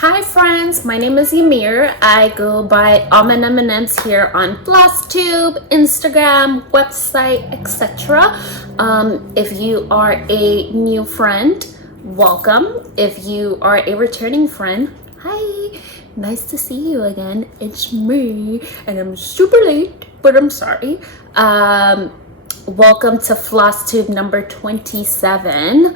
Hi friends, my name is Yamir. I go by AlmondMnMs here on Flosstube, Instagram, website, etc. If you are a new friend, welcome. If you are a returning friend, hi. Nice to see you again. It's me, and I'm super late, but I'm sorry. Welcome to Flosstube number 27.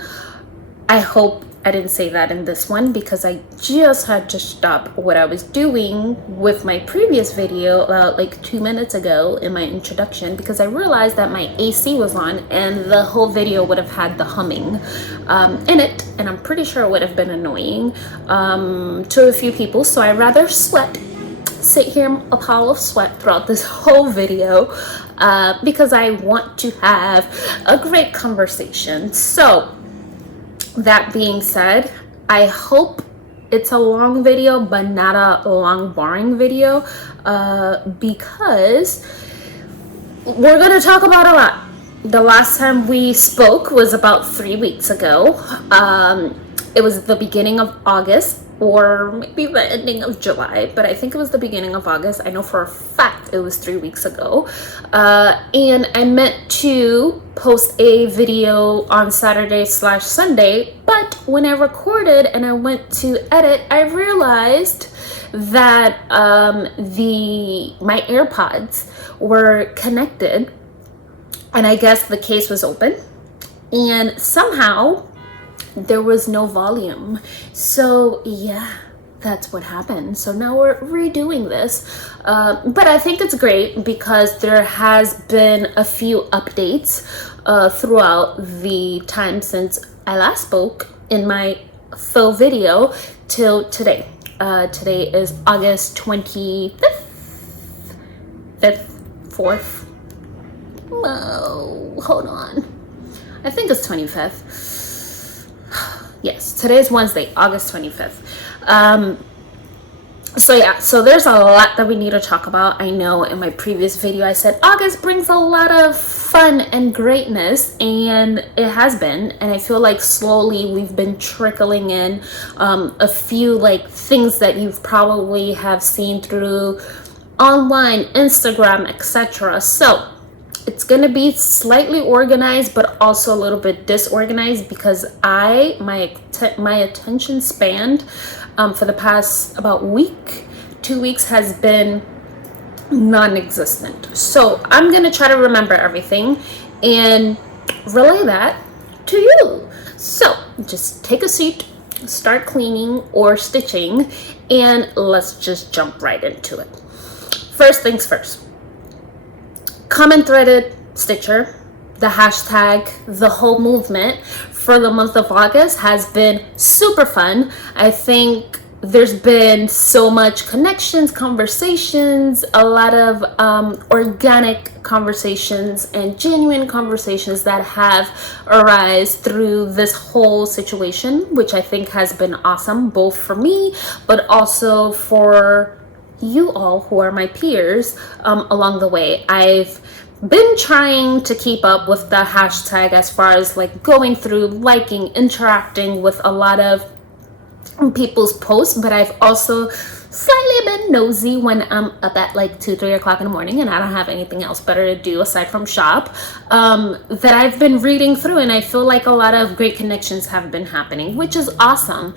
I hope I didn't say that in this one because I just had to stop what I was doing with my previous video about like 2 minutes ago in my introduction because I realized that my AC was on and the whole video would have had the humming in it, and I'm pretty sure it would have been annoying to a few people, so I'd rather sit here in a pile of sweat throughout this whole video because I want to have a great conversation. So that being said, I hope it's a long video, but not a long, boring video, because we're going to talk about a lot. The last time we spoke was about 3 weeks ago. It was the beginning of August, or maybe the ending of July, but I think it was the beginning of August. I know for a fact it was 3 weeks ago. And I meant to post a video on Saturday/Sunday, but when I recorded and I went to edit, I realized that my AirPods were connected, and I guess the case was open, and somehow there was no volume. So yeah, that's what happened. So now we're redoing this, but I think it's great because there has been a few updates throughout the time since I last spoke in my full video till today. Today is August 25th, 4th. Oh, hold on. I think it's 25th. Yes, today is Wednesday, August 25th. So there's a lot that we need to talk about. I know in my previous video I said August brings a lot of fun and greatness, and it has been, and I feel like slowly we've been trickling in a few like things that you've probably have seen through online, Instagram, etc. So it's gonna be slightly organized, but also a little bit disorganized because my attention span for the past about 2 weeks has been non-existent. So I'm gonna try to remember everything and relay that to you. So just take a seat, start cleaning or stitching, and let's just jump right into it. First things first. Comment threaded Stitcher, the hashtag, the whole movement for the month of August has been super fun. I think there's been so much connections, conversations, a lot of organic conversations and genuine conversations that have arisen through this whole situation, which I think has been awesome, both for me, but also for you all who are my peers along the way. I've been trying to keep up with the hashtag as far as like going through, liking, interacting with a lot of people's posts, but I've also slightly been nosy when I'm up at like 2-3 o'clock in the morning and I don't have anything else better to do aside from shop, that I've been reading through, and I feel like a lot of great connections have been happening, which is awesome.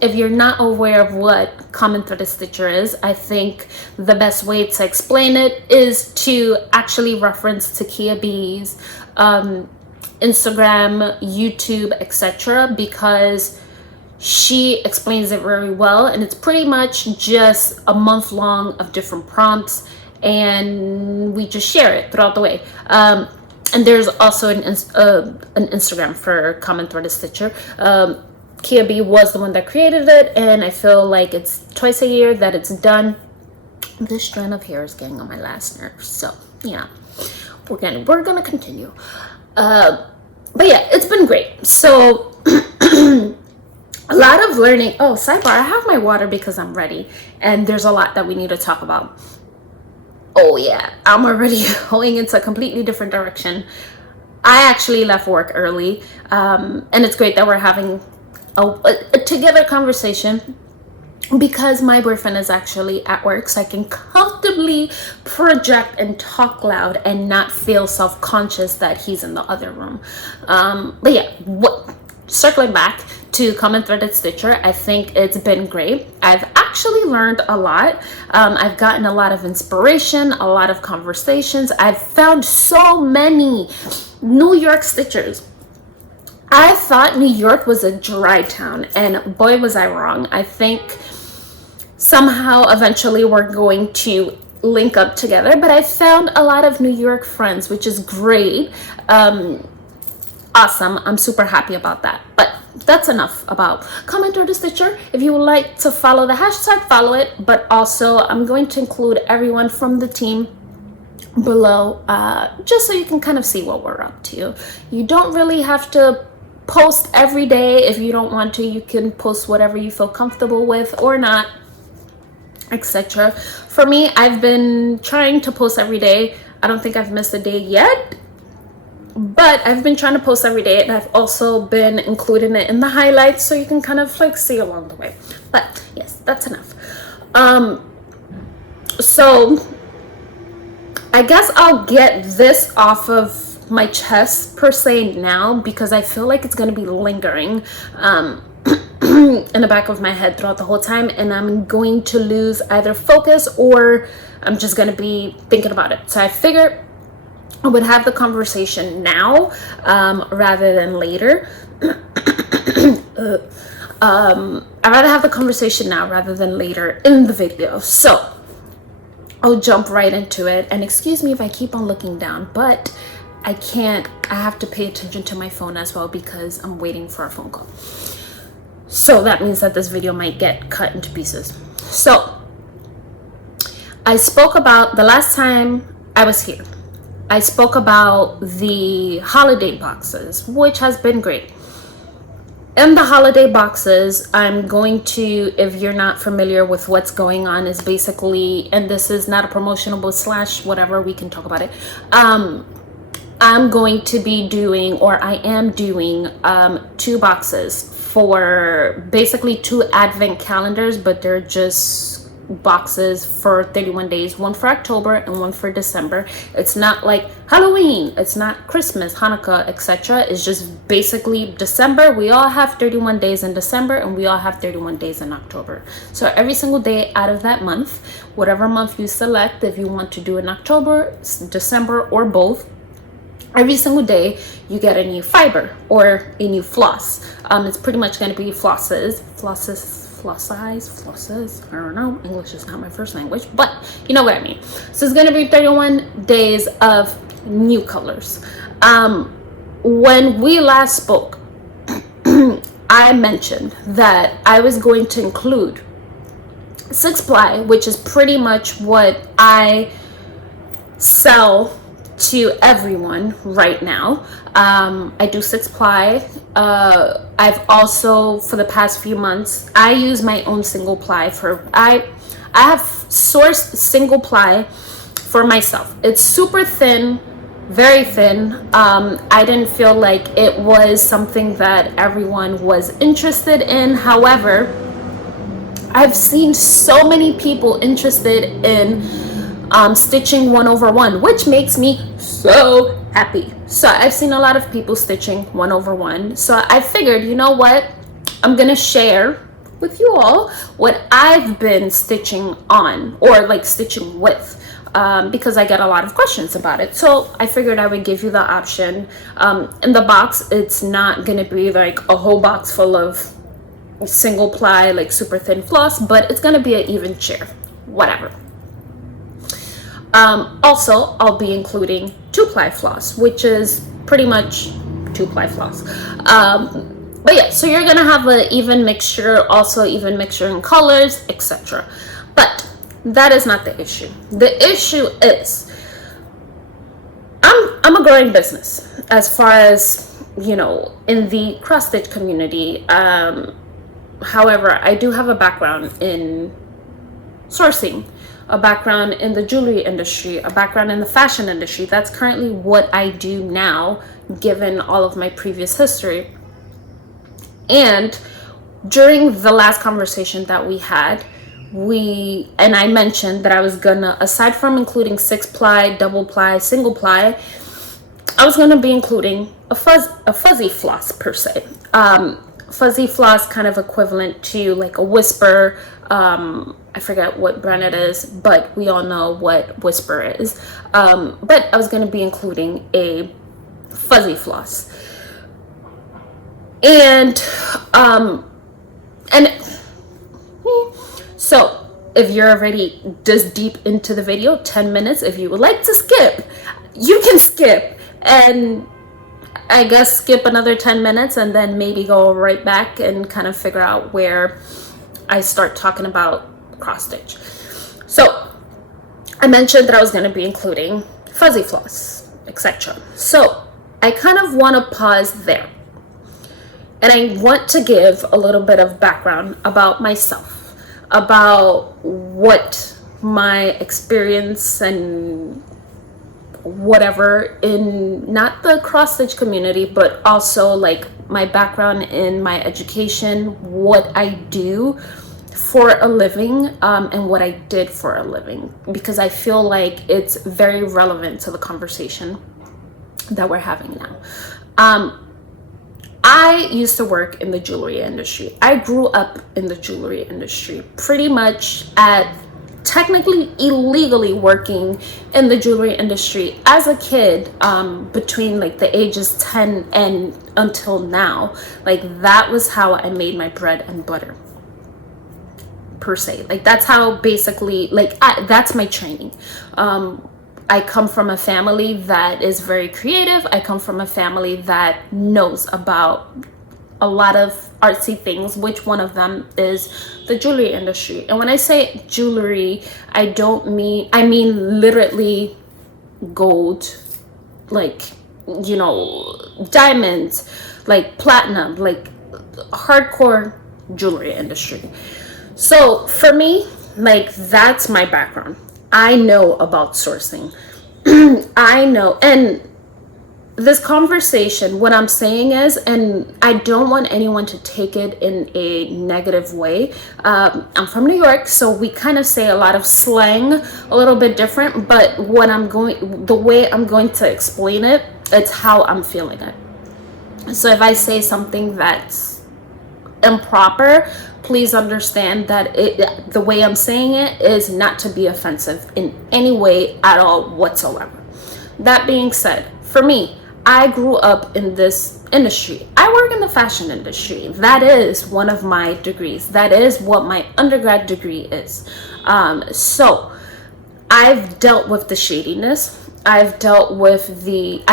If you're not aware of what comment threaded Stitcher is, I think the best way to explain it is to actually reference to Keabee's Instagram, YouTube, etc., because she explains it very well, and it's pretty much just a month long of different prompts, and we just share it throughout the way. And there's also an Instagram for comment threaded Stitcher. Keabee was the one that created it, and I feel like it's twice a year that it's done. This strand of hair is getting on my last nerve, so yeah, we're gonna continue. But yeah, it's been great. So a lot of learning. Oh, sidebar, I have my water because I'm ready, and there's a lot that we need to talk about. Oh yeah, I'm already going into a completely different direction. I actually left work early, and it's great that we're having a together conversation, because my boyfriend is actually at work, so I can comfortably project and talk loud and not feel self-conscious that he's in the other room. But yeah, circling back to Common Threaded Stitcher, I think it's been great. I've actually learned a lot. I've gotten a lot of inspiration, a lot of conversations. I've found so many New York stitchers. I thought New York was a dry town, and boy was I wrong. I think somehow eventually we're going to link up together, but I found a lot of New York friends, which is great. Awesome. I'm super happy about that. But that's enough about Common Threaded Stitcher. If you would like to follow the hashtag, follow it, but also I'm going to include everyone from the team below, just so you can kind of see what we're up to. You don't really have to post every day. If you don't want to, you can post whatever you feel comfortable with or not, etc. For me, I've been trying to post every day. I don't think I've missed a day yet, but I've been trying to post every day, and I've also been including it in the highlights so you can kind of like see along the way. But yes, that's enough. So I guess I'll get this off of my chest per se now, because I feel like it's going to be lingering in the back of my head throughout the whole time, and I'm going to lose either focus or I'm just going to be thinking about it. So I figured I would have the conversation now rather than later. I'd rather have the conversation now rather than later in the video. So I'll jump right into it, and excuse me if I keep on looking down, but I can't. I have to pay attention to my phone as well because I'm waiting for a phone call. So that means that this video might get cut into pieces. So I spoke about the last time I was here. I spoke about the holiday boxes, which has been great. In the holiday boxes, I'm going to, if you're not familiar with what's going on, is basically, and this is not a promotional slash whatever, we can talk about it. I'm going to be doing, or I am doing, 2 boxes for basically 2 advent calendars, but they're just boxes for 31 days, one for October and one for December. It's not like Halloween, it's not Christmas, Hanukkah, etc. It's just basically December. We all have 31 days in December, and we all have 31 days in October. So every single day out of that month, whatever month you select, if you want to do in October, December, or both, every single day you get a new fiber or a new floss. It's pretty much going to be flosses, I don't know, English is not my first language, but you know what I mean. So it's going to be 31 days of new colors. When we last spoke, I mentioned that I was going to include 6-ply, which is pretty much what I sell to everyone right now. I do 6-ply. I've also, for the past few months, I use my own single ply for, I have sourced single ply for myself. It's super thin, very thin. I didn't feel like it was something that everyone was interested in. However, I've seen so many people interested in stitching 1/1, which makes me so happy. So I've seen a lot of people stitching 1/1. So I figured, you know what? I'm gonna share with you all what I've been stitching on, or like stitching with, because I get a lot of questions about it. So I figured I would give you the option. In the box, it's not gonna be like a whole box full of single ply, like super thin floss, but it's gonna be an even share, whatever. Also, I'll be including 2-ply floss, which is pretty much 2-ply floss. But yeah, so you're gonna have an even mixture, also even mixture in colors, etc. But that is not the issue. The issue is I'm a growing business as far as, you know, in the cross stitch community. However, I do have a background in sourcing, a background in the jewelry industry, a background in the fashion industry. That's currently what I do now, given all of my previous history. And during the last conversation that we had, I mentioned that I was gonna, aside from including 6-ply, double ply, single ply, I was gonna be including a fuzzy floss per se. Fuzzy floss, kind of equivalent to like a Whisper. I forget what brand it is, but we all know what Whisper is. But I was gonna be including a fuzzy floss, and so if you're already this deep into the video, 10 minutes, if you would like to skip, you can skip, and I guess skip another 10 minutes and then maybe go right back and kind of figure out where I start talking about cross stitch. So I mentioned that I was going to be including fuzzy floss, etc. So I kind of want to pause there, and I want to give a little bit of background about myself, about what my experience and whatever in not the cross stitch community, but also like my background in my education, what I do for a living, and what I did for a living, because I feel like it's very relevant to the conversation that we're having now. I used to work in the jewelry industry. I grew up in the jewelry industry, pretty much at technically illegally working in the jewelry industry as a kid, between like the ages 10 and until now. Like that was how I made my bread and butter per se. Like that's how basically, like that's my training. I come from a family that is very creative. I come from a family that knows about a lot of artsy things, which one of them is the jewelry industry. And when I say jewelry, I mean literally gold, like, you know, diamonds, like platinum, like hardcore jewelry industry. So for me, like that's my background. I know about sourcing. I know, and this conversation, what I'm saying is, and I don't want anyone to take it in a negative way. I'm from New York, so we kind of say a lot of slang, a little bit different, but the way I'm going to explain it, it's how I'm feeling it. So if I say something that's improper, please understand that the way I'm saying it is not to be offensive in any way at all whatsoever. That being said, for me, I grew up in this industry. I work in the fashion industry. That is one of my degrees. That is what my undergrad degree is. So I've dealt with the shadiness. I've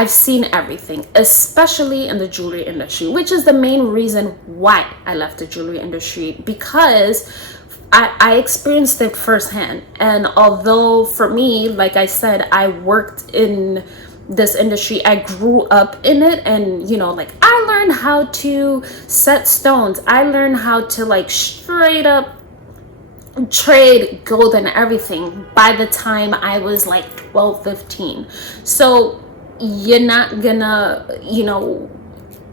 seen everything, especially in the jewelry industry, which is the main reason why I left the jewelry industry, because I experienced it firsthand. And although for me, like I said, I worked in this industry, I grew up in it, and you know, like I learned how to set stones. I learned how to like straight up trade gold and everything by the time I was like 12, 15. So you're not gonna, you know,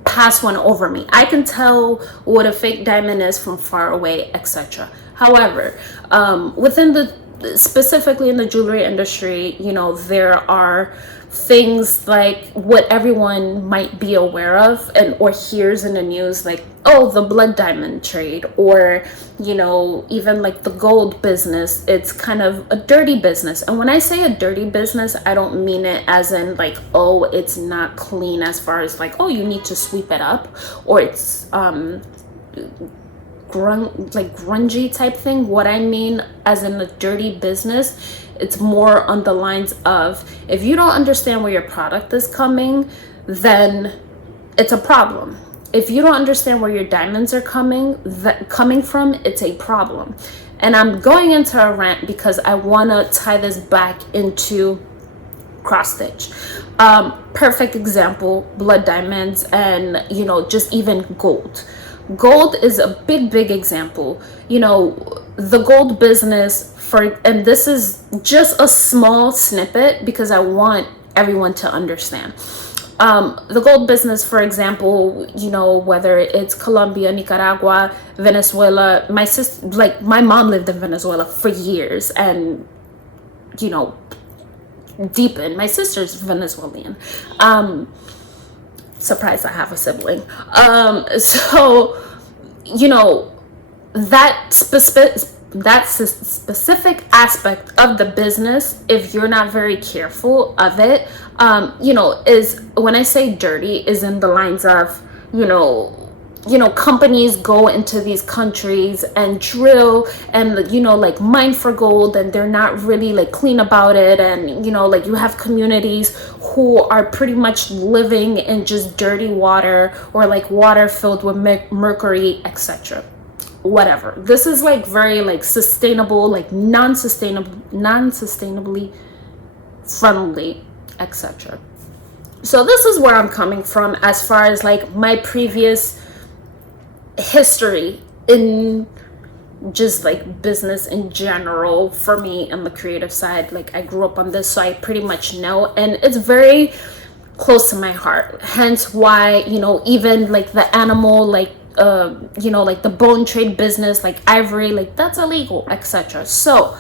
pass one over me. I can tell what a fake diamond is from far away, etc. However, specifically in the jewelry industry, you know, there are things like what everyone might be aware of or hears in the news, like, oh, the blood diamond trade, or, you know, even like the gold business. It's kind of a dirty business. And when I say a dirty business, I don't mean it as in like, oh, it's not clean as far as like, oh, you need to sweep it up, or it's grungy type thing. What I mean as in a dirty business, it's more on the lines of, if you don't understand where your product is coming, then it's a problem. If you don't understand where your diamonds are coming from, it's a problem. And I'm going into a rant because I want to tie this back into cross stitch. Perfect example, blood diamonds, and you know, just even gold. Gold is a big example. You know, the gold business, and this is just a small snippet because I want everyone to understand. The gold business, for example, you know, whether it's Colombia, Nicaragua, Venezuela, my mom lived in Venezuela for years, and, you know, deep in, my sister's Venezuelan. Surprised I have a sibling. So, you know, that specific aspect of the business, if you're not very careful of it, you know, is, when I say dirty, is in the lines of, companies go into these countries and drill and, you know, like mine for gold, and they're not really like clean about it. And, you know, like you have communities who are pretty much living in just dirty water, or like water filled with mercury, etc. Whatever. This is like very like sustainable, like non-sustainably friendly, etc. So this is where I'm coming from as far as like my previous history in just like business in general. For me, on the creative side, like I grew up on this, so I pretty much know, and it's very close to my heart. Hence why, you know, even like the animal, like you know, like the bone trade business, like ivory, like that's illegal, etc. So,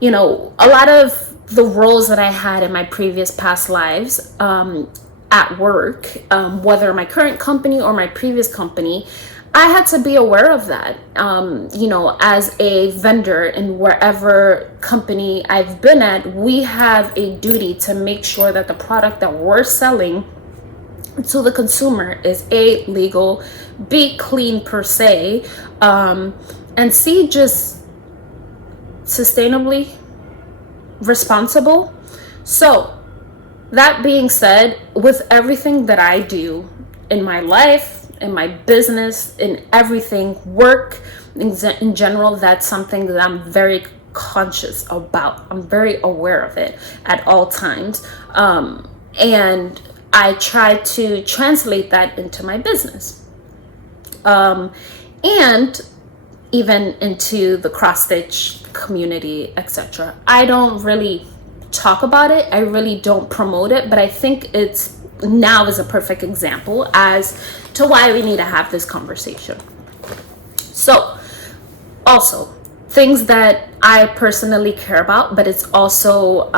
you know, a lot of the roles that I had in my previous past lives, at work, whether my current company or my previous company, I had to be aware of that. You know, as a vendor in wherever company I've been at, we have a duty to make sure that the product that we're selling to the consumer is A, legal, B, clean per se, and C, just sustainably responsible. So that being said, with everything that I do in my life, in my business, in everything, work in general, that's something that I'm very conscious about. I'm very aware of it at all times. And I try to translate that into my business. And even into the cross stitch community, etc. I don't really talk about it. I really don't promote it, but I think it's now is a perfect example as to why we need to have this conversation. So, also, things that I personally care about, but it's also,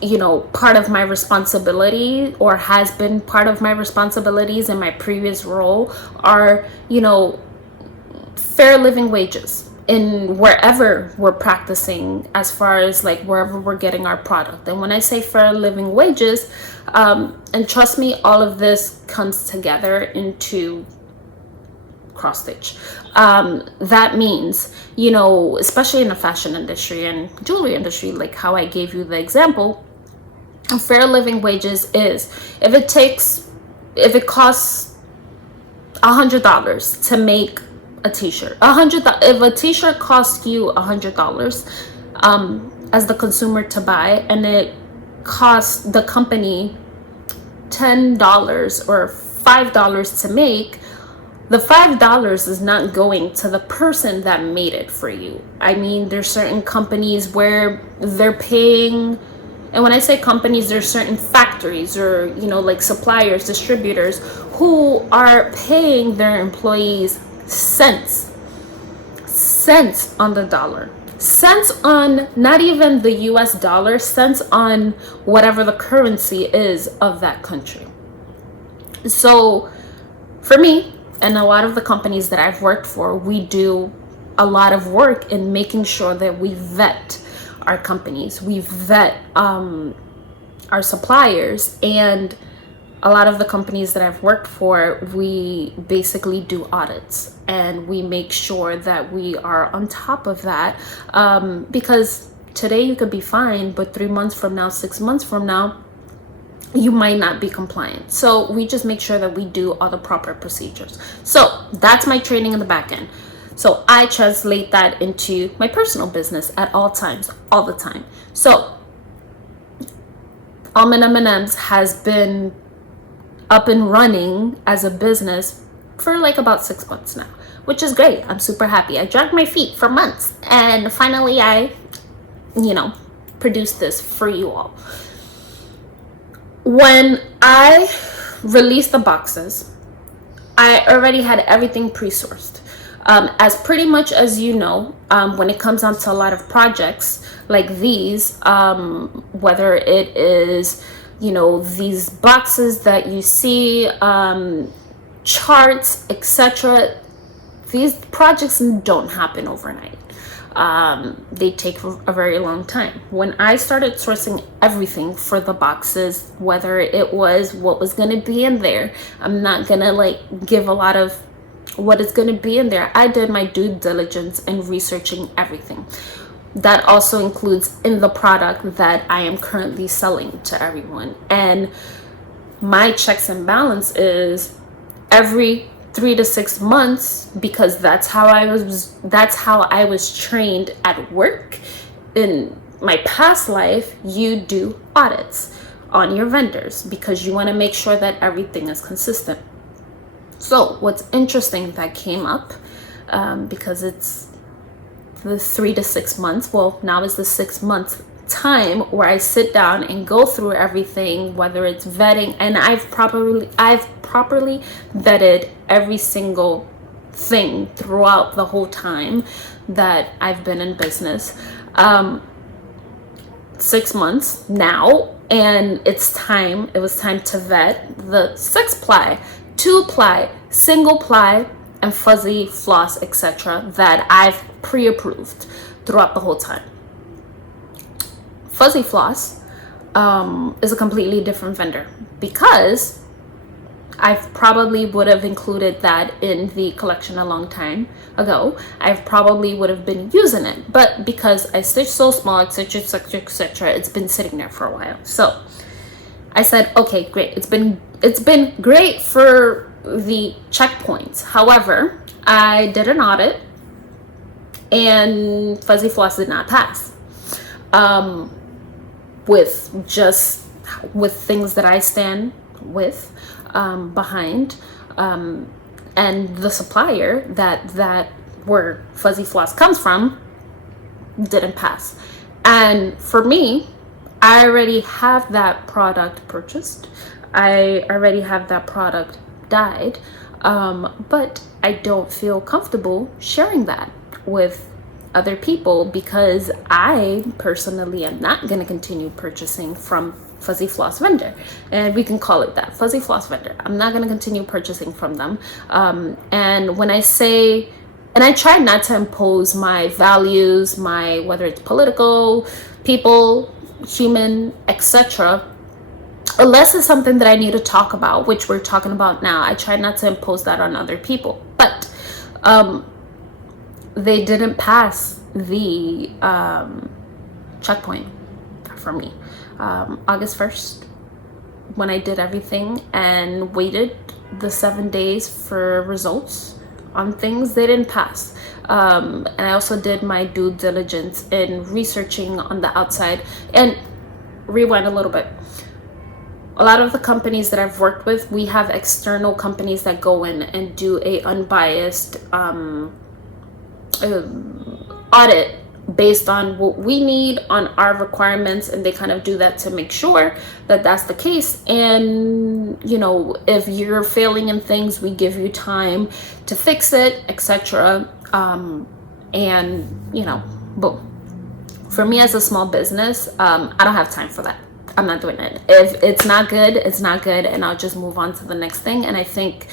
you know, part of my responsibility, or has been part of my responsibilities in my previous role, are, you know, fair living wages in wherever we're practicing, as far as like wherever we're getting our product. And when I say fair living wages, and trust me, all of this comes together into cross stitch. That means, you know, especially in the fashion industry and jewelry industry, like how I gave you the example, fair living wages is if it costs $100 to make a t-shirt, if a t-shirt costs you $100 as the consumer to buy, and it costs the company $10 or $5 to make, the $5 is not going to the person that made it for you. I mean, there's certain companies where they're paying, and when I say companies, there's certain factories or, you know, like suppliers, distributors, who are paying their employees cents on the dollar, cents on not even the US dollar, cents on whatever the currency is of that country. So for me, and a lot of the companies that I've worked for, we do a lot of work in making sure that we vet our companies, we vet our suppliers. And a lot of the companies that I've worked for, we basically do audits, and we make sure that we are on top of that, because today you could be fine, but 3 months from now, 6 months from now, you might not be compliant. So we just make sure that we do all the proper procedures. So that's my training in the back end. So I translate that into my personal business at all times, all the time. So AlmondMnMs has been up and running as a business for like about 6 months now, which is great. I'm super happy. I dragged my feet for months, and finally I, you know, produced this for you all. When I released the boxes. I already had everything pre-sourced. As pretty much as you know, when it comes down to a lot of projects like these, whether it is, you know, these boxes that you see, charts, etc., these projects don't happen overnight. They take a very long time. When I started sourcing everything for the boxes, whether it was what was going to be in there, I'm not going to like give a lot of what is going to be in there. I did my due diligence in researching everything. That also includes in the product that I am currently selling to everyone. And my checks and balance is every 3 to 6 months, because that's how I was trained at work. In my past life, you do audits on your vendors because you want to make sure that everything is consistent. So what's interesting that came up, because it's the 3 to 6 months, well, now is the 6 month time where I sit down and go through everything, whether it's vetting, and I've properly vetted every single thing throughout the whole time that I've been in business. 6 months now, and it was time to vet the 6-ply, 2-ply, single ply, and fuzzy floss, etc., that I've pre-approved throughout the whole time. Fuzzy floss is a completely different vendor, because I probably would have included that in the collection a long time ago. I probably would have been using it, but because I stitch so small, etc., it's been sitting there for a while. So I said, okay, great. It's been great for the checkpoints. However, I did an audit, and fuzzy floss did not pass. With things that I stand with behind, and the supplier that where fuzzy floss comes from didn't pass. And for me, I already have that product purchased. I already have that product dyed, but I don't feel comfortable sharing that with other people, because I personally am not going to continue purchasing from fuzzy floss vendor, and we can call it that, fuzzy floss vendor. I'm not going to continue purchasing from them. And when I say, and I try not to impose my values, my, whether it's political, people, human, etc., unless it's something that I need to talk about, which we're talking about now. I try not to impose that on other people, but they didn't pass the checkpoint for me. August 1st, when I did everything and waited the 7 days for results on things, they didn't pass. And I also did my due diligence in researching on the outside. And rewind a little bit. A lot of the companies that I've worked with, we have external companies that go in and do a unbiased audit based on what we need on our requirements, and they kind of do that to make sure that that's the case. And you know, if you're failing in things, we give you time to fix it, etc. And you know, boom. For me as a small business, I don't have time for that. I'm not doing it. If it's not good, it's not good, and I'll just move on to the next thing. And I think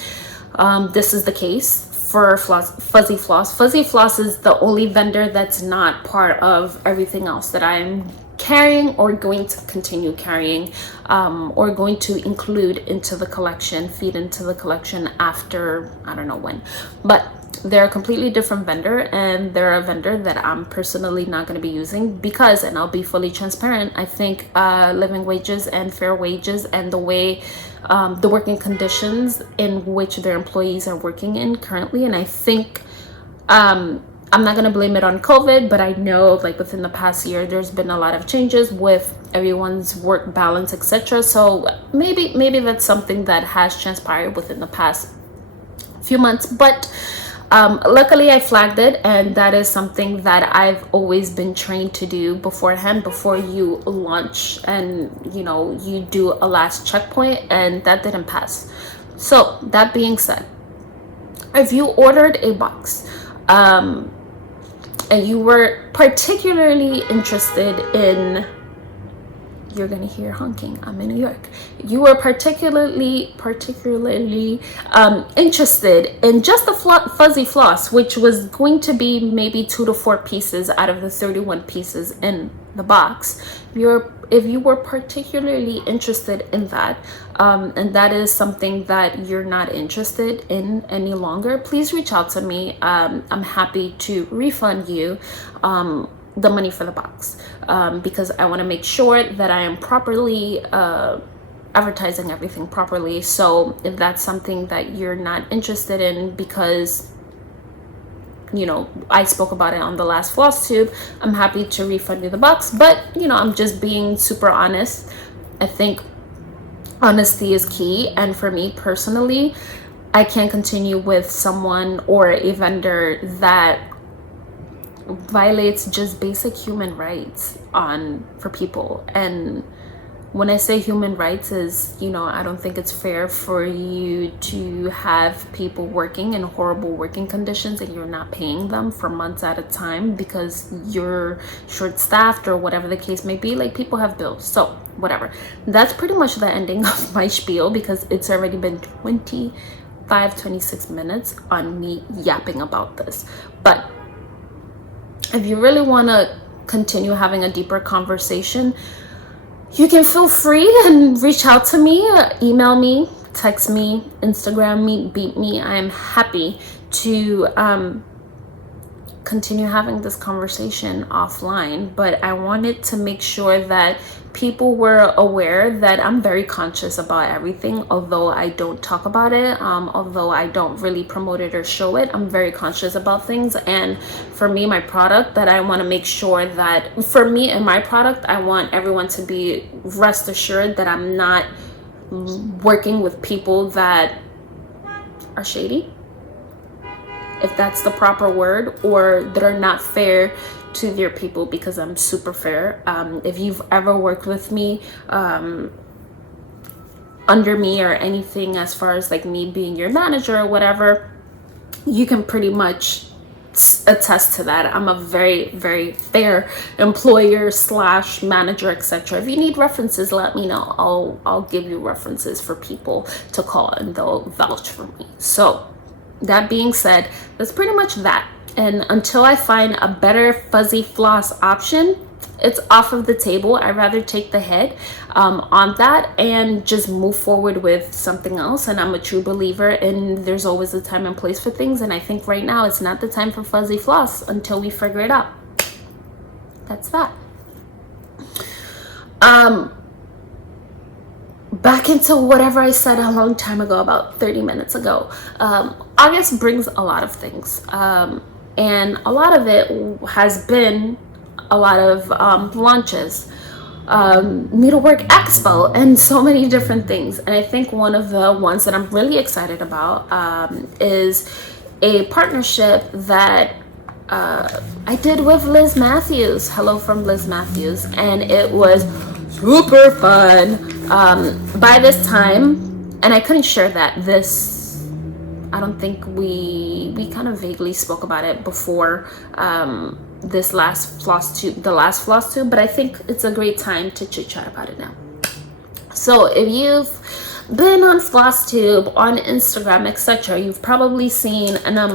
this is the case for fuzzy floss. Fuzzy floss is the only vendor that's not part of everything else that I'm carrying or going to continue carrying, or going to include into the collection, feed into the collection after, I don't know when. But they're a completely different vendor, and they're a vendor that I'm personally not going to be using because, and I'll be fully transparent, I think living wages and fair wages and the way the working conditions in which their employees are working in currently, and I think I'm not going to blame it on COVID, but I know like within the past year there's been a lot of changes with everyone's work balance, etc. So maybe that's something that has transpired within the past few months. But Luckily I flagged it, and that is something that I've always been trained to do beforehand, before you launch and you do a last checkpoint, and that didn't pass. So that being said, if you ordered a box and you were particularly interested in, you're gonna hear honking, I'm in New York. You were particularly interested in just the fuzzy floss, which was going to be maybe 2 to 4 pieces out of the 31 pieces in the box. If you were particularly interested in that, and that is something that you're not interested in any longer, please reach out to me. I'm happy to refund you the money for the box, because I want to make sure that I am properly advertising everything properly. So if that's something that you're not interested in because I spoke about it on the last Flosstube, I'm happy to refund you the box. But I'm just being super honest. I think honesty is key, and for me personally, I can't continue with someone or a vendor that violates just basic human rights for people. And when I say human rights is, I don't think it's fair for you to have people working in horrible working conditions and you're not paying them for months at a time because you're short-staffed or whatever the case may be. Like, people have bills. So whatever, that's pretty much the ending of my spiel, because it's already been 26 minutes on me yapping about this. But if you really want to continue having a deeper conversation, you can feel free and reach out to me, email me, text me, Instagram me, beat me. I am happy to continue having this conversation offline. But I wanted to make sure that people were aware that I'm very conscious about everything. Although I don't talk about it, although I don't really promote it or show it, I'm very conscious about things. And for me, my product, that I want to make sure that for me and my product, I want everyone to be rest assured that I'm not working with people that are shady, if that's the proper word, or that are not fair to their people, because I'm super fair. If you've ever worked with me, under me or anything, as far as like me being your manager or whatever, you can pretty much attest to that. I'm a very, very fair employer slash manager, etc. If you need references, let me know. I'll give you references for people to call and they'll vouch for me. So that being said, that's pretty much that. And until I find a better fuzzy floss option, it's off of the table. I'd rather take the head on that and just move forward with something else. And I'm a true believer in there's always a time and place for things. And I think right now it's not the time for fuzzy floss until we figure it out. That's that. Back into whatever I said a long time ago, about 30 minutes ago. August brings a lot of things. And a lot of it has been a lot of launches, Needlework Expo, and so many different things. And I think one of the ones that I'm really excited about is a partnership that I did with Liz Mathews, Hellofromlizmathews, and it was super fun. By this time, and I couldn't share that I don't think we kind of vaguely spoke about it before this last Flosstube, but I think it's a great time to chit chat about it now. So if you've been on Flosstube, on Instagram, etc., you've probably seen, and I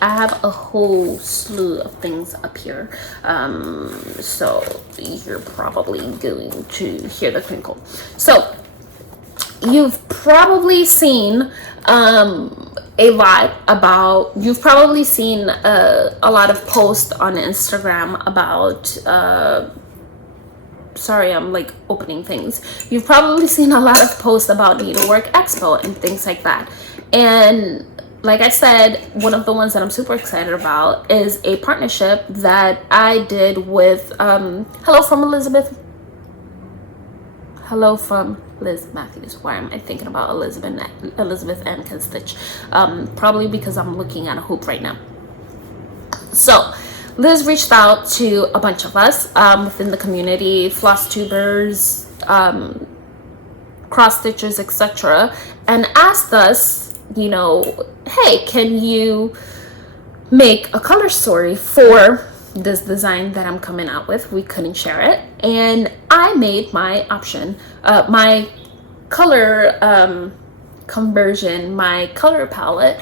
have a whole slew of things up here, so you're probably going to hear the crinkle. So you've probably seen you've probably seen a lot of posts on Instagram about sorry, I'm like opening things. You've probably seen a lot of posts about Needlework Expo and things like that. And like I said, one of the ones that I'm super excited about is a partnership that I did with Hello from Liz Mathews. Why am I thinking about Elizabeth and Can Stitch? Probably because I'm looking at a hoop right now. So Liz reached out to a bunch of us within the community, floss tubers, cross stitches, etc., and asked us, you know, hey, can you make a color story for this design that I'm coming out with? We couldn't share it, and I made my option, my color conversion, my color palette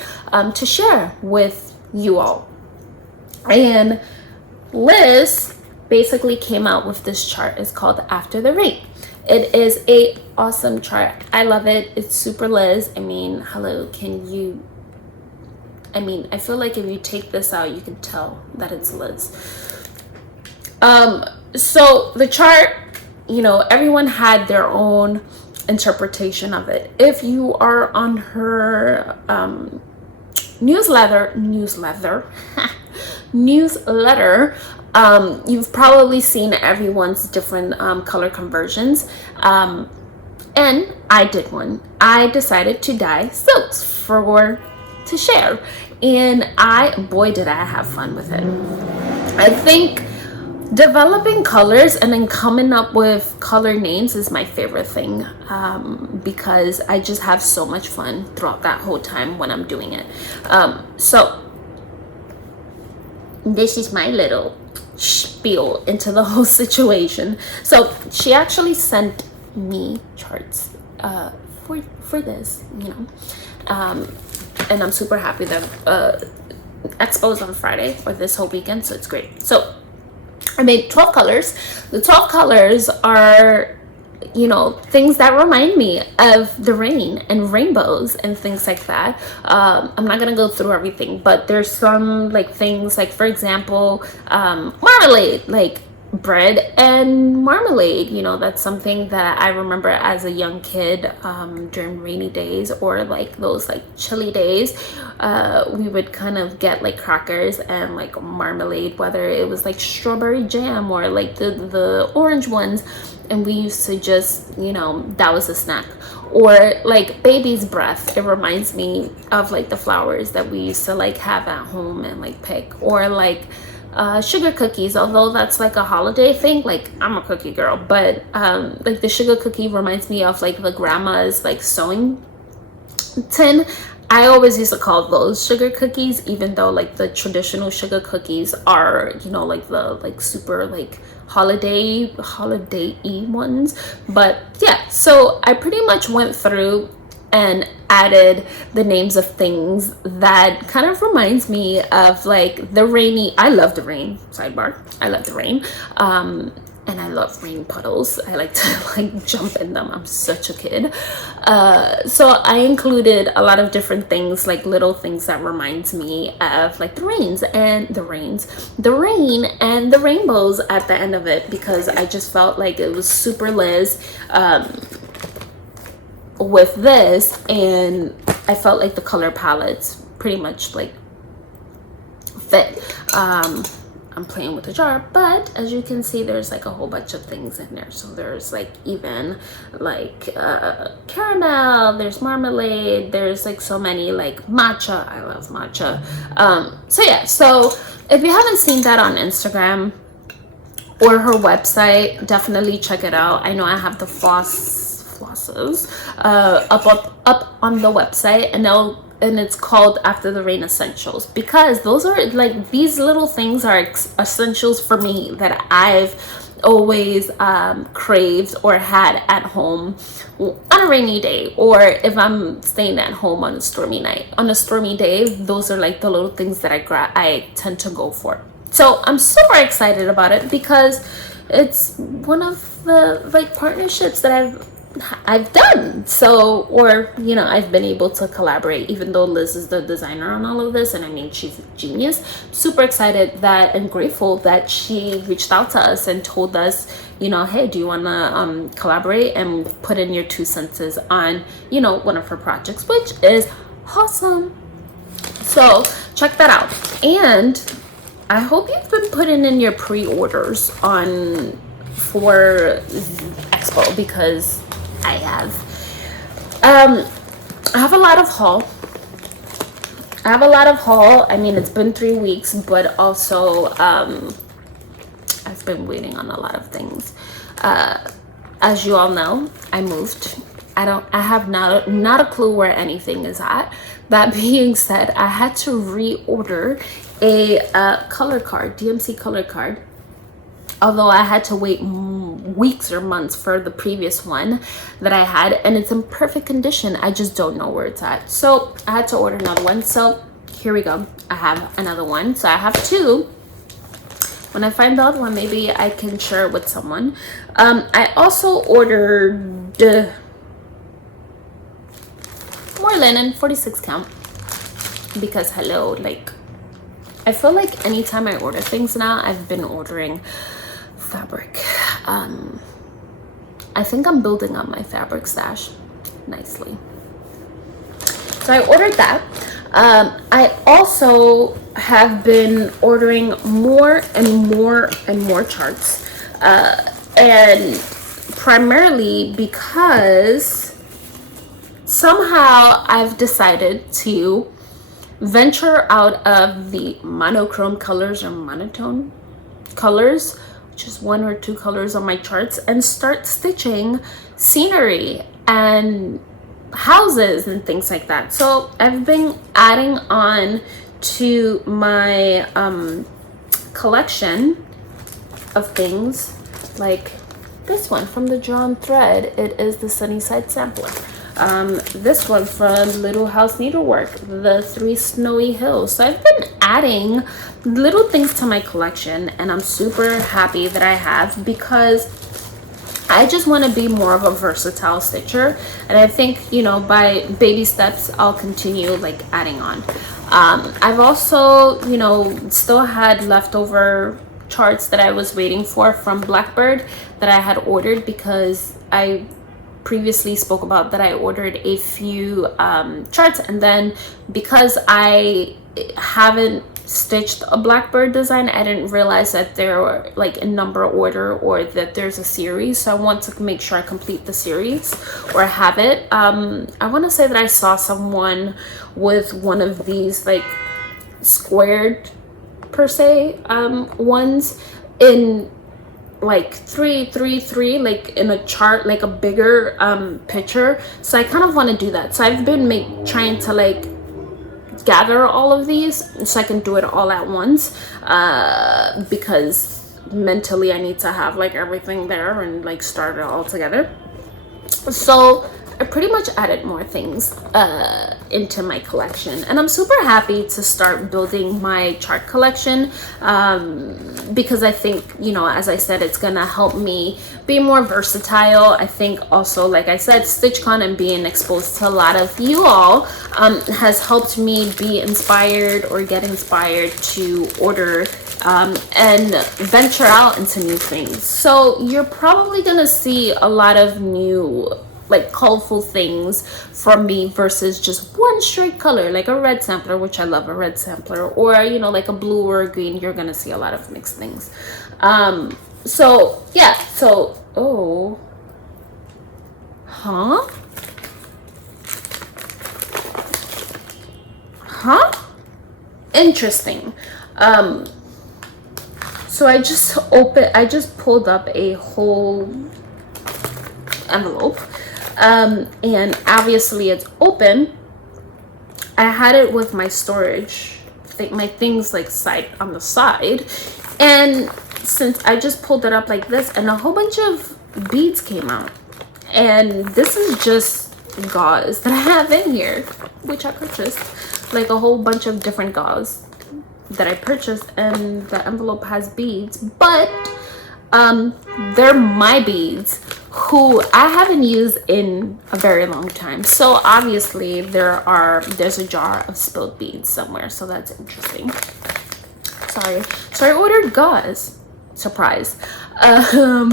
to share with you all. And Liz basically came out with this chart. It's called After the Rain. It is a awesome chart. I love it. It's super Liz. I mean, hello, can you, I mean, I feel like if you take this out, you can tell that it's Liz. So the chart, you know, everyone had their own interpretation of it. If you are on her newsletter, you've probably seen everyone's different color conversions. And I did one. I decided to dye silks to share. And boy, did I have fun with it. I think developing colors and then coming up with color names is my favorite thing, because I just have so much fun throughout that whole time when I'm doing it. So this is my little spiel into the whole situation. So she actually sent me charts for this, you know, and I'm super happy that expo's on Friday or this whole weekend, so it's great. So I made 12 colors. The 12 colors are, you know, things that remind me of the rain and rainbows and things like that. I'm not gonna go through everything, but there's some like things like, for example, marmalade, like bread and marmalade. You know, that's something that I remember as a young kid, during rainy days or like those like chilly days, we would kind of get like crackers and like marmalade, whether it was like strawberry jam or like the orange ones, and we used to just, you know, that was a snack. Or like baby's breath, it reminds me of like the flowers that we used to like have at home and like pick. Or like sugar cookies, although that's like a holiday thing. Like, I'm a cookie girl, but like the sugar cookie reminds me of like the grandma's like sewing tin. I always used to call those sugar cookies, even though like the traditional sugar cookies are, you know, like the like super like holiday-y ones. But yeah, so I pretty much went through and added the names of things that kind of reminds me of like the rainy. I love the rain, sidebar. I love the rain, and I love rain puddles. I like to like jump in them. I'm such a kid. So I included a lot of different things, like little things that reminds me of like the rain and the rainbows at the end of it, because I just felt like it was super Liz with this, and I felt like the color palettes pretty much like fit. I'm playing with the jar, but as you can see, there's like a whole bunch of things in there. So there's like even like caramel, there's marmalade, there's like so many, like matcha. I love matcha. So yeah, so if you haven't seen that on Instagram or her website, definitely check it out. I know I have the flosses up on the website, and it's called After the Rain Essentials, because those are like, these little things are essentials for me that I've always craved or had at home on a rainy day, or if I'm staying at home on a stormy night. On a stormy day, those are like the little things that I tend to go for. So I'm super excited about it, because it's one of the like partnerships that I've done. So, or, you know, I've been able to collaborate, even though Liz is the designer on all of this, and I mean, she's a genius. Super excited that and grateful that she reached out to us and told us, you know, hey, do you want to collaborate and put in your 2 cents on, you know, one of her projects, which is awesome. So check that out. And I hope you've been putting in your pre-orders for expo because I have a lot of haul. I mean, it's been 3 weeks, but also I've been waiting on a lot of things. As you all know, I moved. I have not a clue where anything is at. That being said, I had to reorder a color card, DMC color card. Although I had to wait weeks or months for the previous one that I had, and it's in perfect condition. I just don't know where it's at. So I had to order another one. So here we go. I have another one. So I have 2. When I find the other one, maybe I can share it with someone. I also ordered more linen, 46 count. Because hello, like, I feel like anytime I order things now, I've been ordering fabric. I think I'm building up my fabric stash nicely. So I ordered that. I also have been ordering more and more charts, and primarily because somehow I've decided to venture out of the monochrome colors or monotone colors, which is 1 or 2 colors on my charts, and start stitching scenery and houses and things like that. So I've been adding on to my collection of things, like this one from the Drawn Thread. It is the Sunnyside Sampler. This one from Little House Needlework, the 3 Snowy Hills. So I've been adding little things to my collection, and I'm super happy that I have, because I just want to be more of a versatile stitcher, and I think, you know, by baby steps I'll continue like adding on. I've also, you know, still had leftover charts that I was waiting for from Blackbird that I had ordered, because I previously spoke about that I ordered a few charts, and then because I haven't stitched a Blackbird design, I didn't realize that they were like in number order, or that there's a series. So I want to make sure I complete the series or have it. I want to say that I saw someone with one of these like squared per se ones in like 3 like in a chart, like a bigger picture. So I kind of want to do that. So I've been trying to like gather all of these so I can do it all at once, because mentally I need to have like everything there and like start it all together. So I pretty much added more things into my collection, and I'm super happy to start building my chart collection, because I think, you know, as I said, it's gonna help me be more versatile. I think also, like I said, StitchCon and being exposed to a lot of you all has helped me be inspired or get inspired to order and venture out into new things. So you're probably gonna see a lot of new like colorful things from me versus just one straight color, like a red sampler, which I love a red sampler, or, you know, like a blue or a green. You're gonna see a lot of mixed things. So yeah, so oh, interesting. So I just pulled up a whole envelope, and obviously it's open. I had it with my storage, my things like on the side, and since I just pulled it up like this, and a whole bunch of beads came out, and this is just gauze that I have in here, which I purchased, like a whole bunch of different gauze that I purchased, and the envelope has beads, but they're my beads who I haven't used in a very long time. So obviously there's a jar of spilled beads somewhere, so that's interesting. Sorry. So I ordered gauze. Surprise. So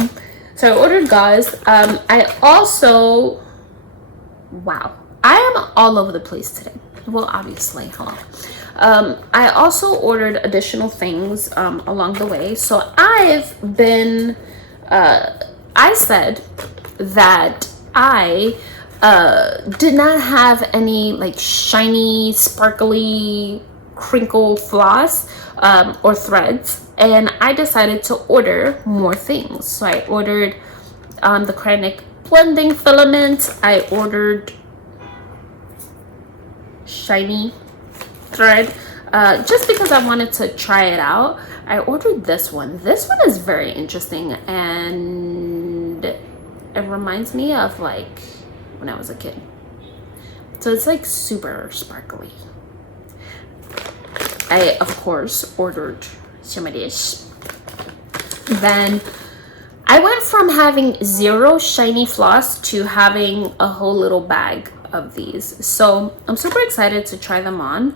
I ordered gauze. I also, wow, I am all over the place today. Well, obviously, hello. I also ordered additional things along the way. So I've been, I said that I did not have any like shiny, sparkly, crinkle floss or threads, and I decided to order more things. So I ordered the Kranich blending filament. I ordered shiny thread just because I wanted to try it out. I ordered this one. This one is very interesting, and it reminds me of like when I was a kid. So it's like super sparkly. I of course ordered some of this. Then I went from having 0 shiny floss to having a whole little bag of these. So I'm super excited to try them out,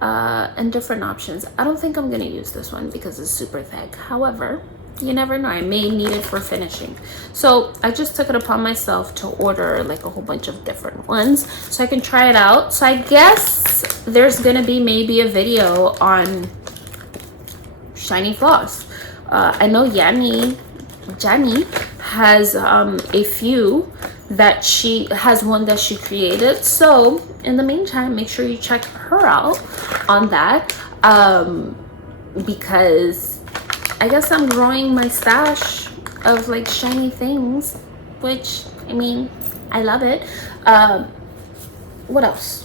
and different options. I don't think I'm gonna use this one because it's super thick. However, you never know, I may need it for finishing. So I just took it upon myself to order like a whole bunch of different ones so I can try it out. So I guess there's gonna be maybe a video on shiny floss. I know Jenny has a few that she has, one that she created. So in the meantime, make sure you check her out on that, because I guess I'm growing my stash of like shiny things, which I mean, I love it. What else?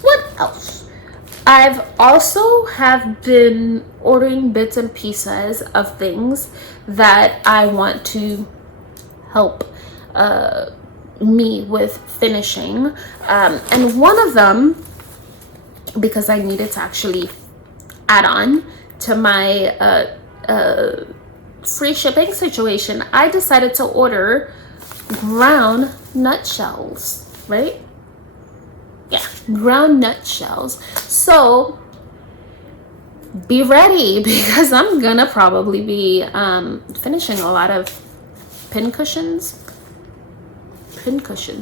I've also have been ordering bits and pieces of things that I want to help me with finishing, and one of them, because I needed to actually add on to my free shipping situation, I decided to order ground nutshells, right? Yeah, ground nutshells. So be ready, because I'm gonna probably be finishing a lot of pincushions,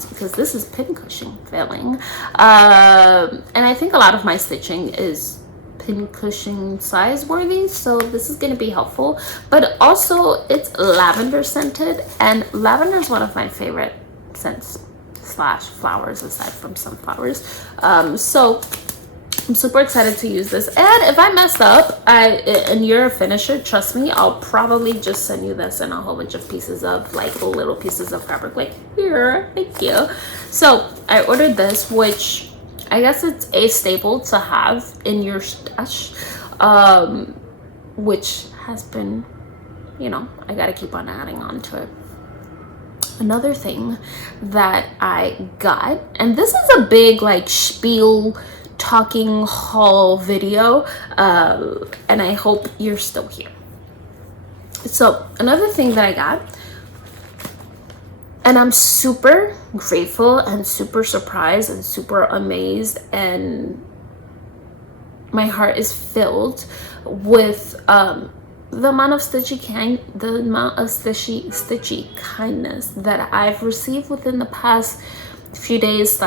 because this is pincushion filling, and I think a lot of my stitching is pincushion size worthy, so this is going to be helpful. But also it's lavender scented, and lavender is one of my favorite scents / flowers aside from sunflowers. So I'm super excited to use this, and if I mess up and you're a finisher, trust me, I'll probably just send you this in a whole bunch of pieces of like little pieces of fabric, like here, thank you. So I ordered this, which I guess it's a staple to have in your stash, which has been, you know, I gotta keep on adding on to it. Another thing that I got, and this is a big like spiel talking haul video, and I hope you're still here. So another thing that I got, and I'm super grateful and super surprised and super amazed, and my heart is filled with the amount of stitchy kindness that I've received within the past few days /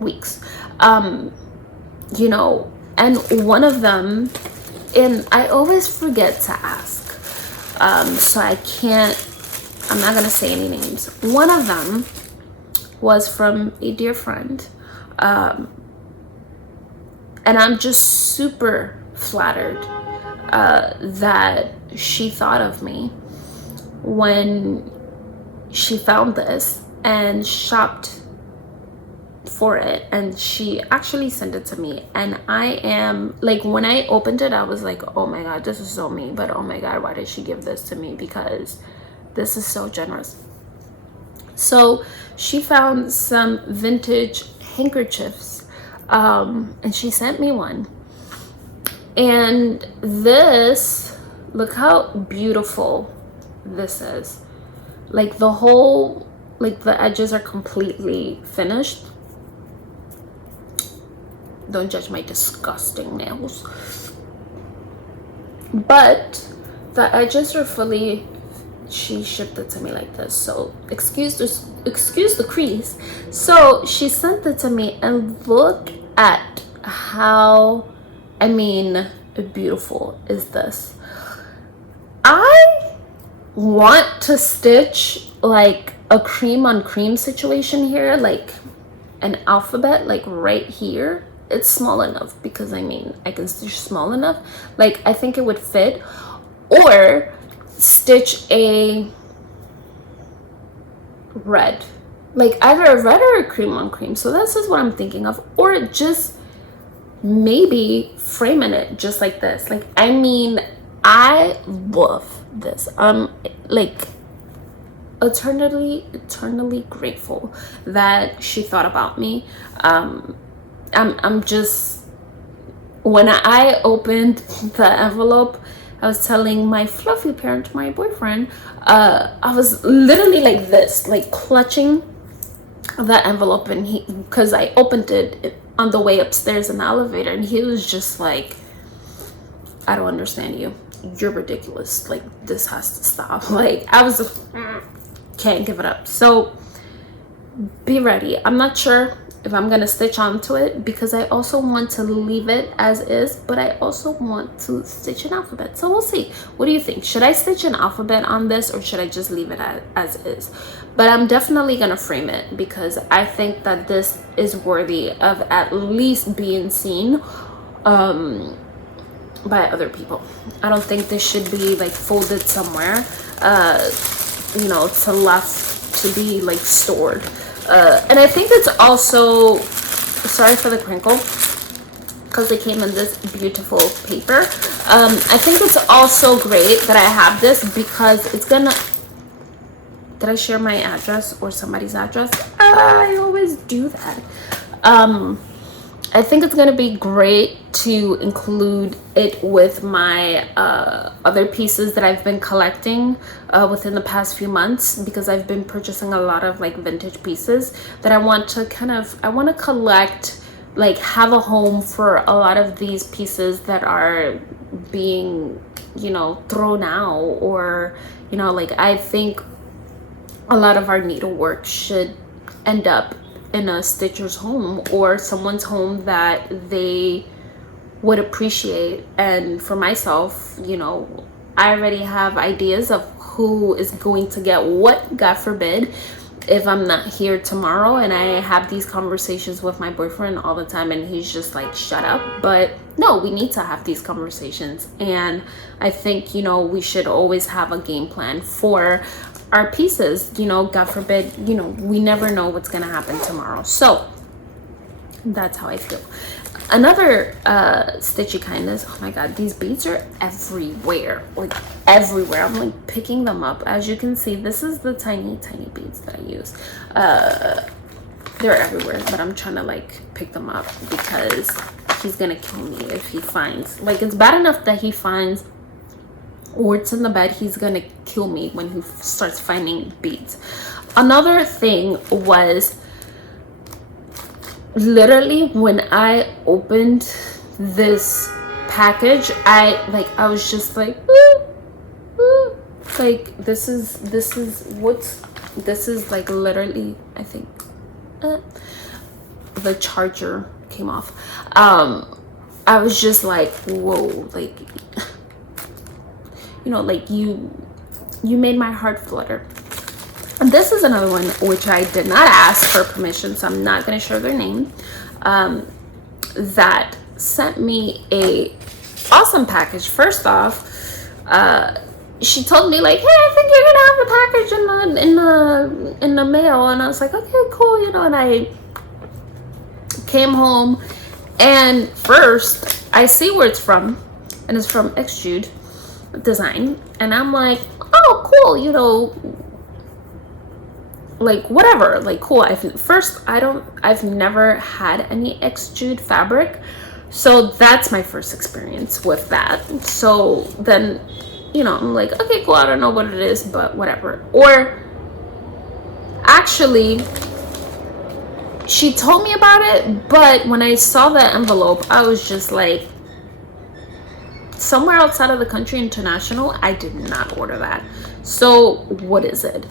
weeks. You know, and one of them, and I always forget to ask, so I'm not gonna say any names. One of them was from a dear friend, and I'm just super flattered that she thought of me when she found this and shopped for it, and she actually sent it to me. And I am like, when I opened it, I was like, oh my god, this is so me, but oh my god, why did she give this to me, because this is so generous. So she found some vintage handkerchiefs, and she sent me one. And this, look how beautiful this is. Like the whole, like the edges are completely finished. Don't judge my disgusting nails. But the edges are fully, she shipped it to me like this, so excuse the crease. So she sent it to me, and look at how, I mean, beautiful is this. I want to stitch like a cream on cream situation here, like an alphabet, like right here. It's small enough because I mean I can stitch small enough, like I think it would fit. Or stitch a red, like either a red or a cream on cream. So this is what I'm thinking of. Or just maybe framing it just like this. Like, I mean, I love this. Like eternally grateful that she thought about me. I'm just, when I opened the envelope, I was telling my fluffy parent, my boyfriend, I was literally like this, like clutching the envelope, and he, because I opened it on the way upstairs in the elevator, and he was just like, I don't understand you. You're ridiculous. Like, this has to stop. Like, I was just, can't give it up. So be ready. I'm not sure if I'm gonna stitch onto it because I also want to leave it as is, but I also want to stitch an alphabet. So we'll see. What do you think? Should I stitch an alphabet on this, or should I just leave it as is? But I'm definitely gonna frame it because I think that this is worthy of at least being seen by other people. I don't think this should be like folded somewhere, you know, to left to be like stored. And I think it's also, sorry for the crinkle, because it came in this beautiful paper. I think it's also great that I have this because it's gonna, did I share my address or somebody's address? I always do that. I think it's gonna be great to include it with my other pieces that I've been collecting within the past few months, because I've been purchasing a lot of like vintage pieces that I want to I want to collect, like have a home for a lot of these pieces that are being, you know, thrown out, or, you know, like I think a lot of our needlework should end up in a stitcher's home or someone's home that they would appreciate. And for myself, you know, I already have ideas of who is going to get what, God forbid, if I'm not here tomorrow. And I have these conversations with my boyfriend all the time, and he's just like, shut up. But no, we need to have these conversations. And I think, you know, we should always have a game plan for our pieces. You know, God forbid, you know, we never know what's gonna happen tomorrow. So that's how I feel. Another stitchy kindness, oh my god, these beads are everywhere, like everywhere. I'm like picking them up. As you can see, this is the tiny beads that I use. They're everywhere, but I'm trying to like pick them up because he's gonna kill me if he finds, like, it's bad enough that he finds warts in the bed. He's gonna kill me when he starts finding beads. Another thing was, literally when I opened this package, I was just like, like this is like literally, I think the charger came off. I was just like, whoa, like, you know, like you made my heart flutter. And this is another one which I did not ask for permission, so I'm not going to share their name, that sent me a awesome package. First off, she told me like, hey, I think you're gonna have the package in the mail, and I was like, okay, cool, you know. And I came home, and first I see where it's from, and it's from Xjude Design, and I'm like, oh, cool, you know, like whatever, like cool. I've never had any Xjude fabric, so that's my first experience with that. So then, you know, I'm like, okay, cool, I don't know what it is, but whatever. Or actually, she told me about it, but when I saw the envelope, I was just like, somewhere outside of the country, international, I did not order that. So what is it?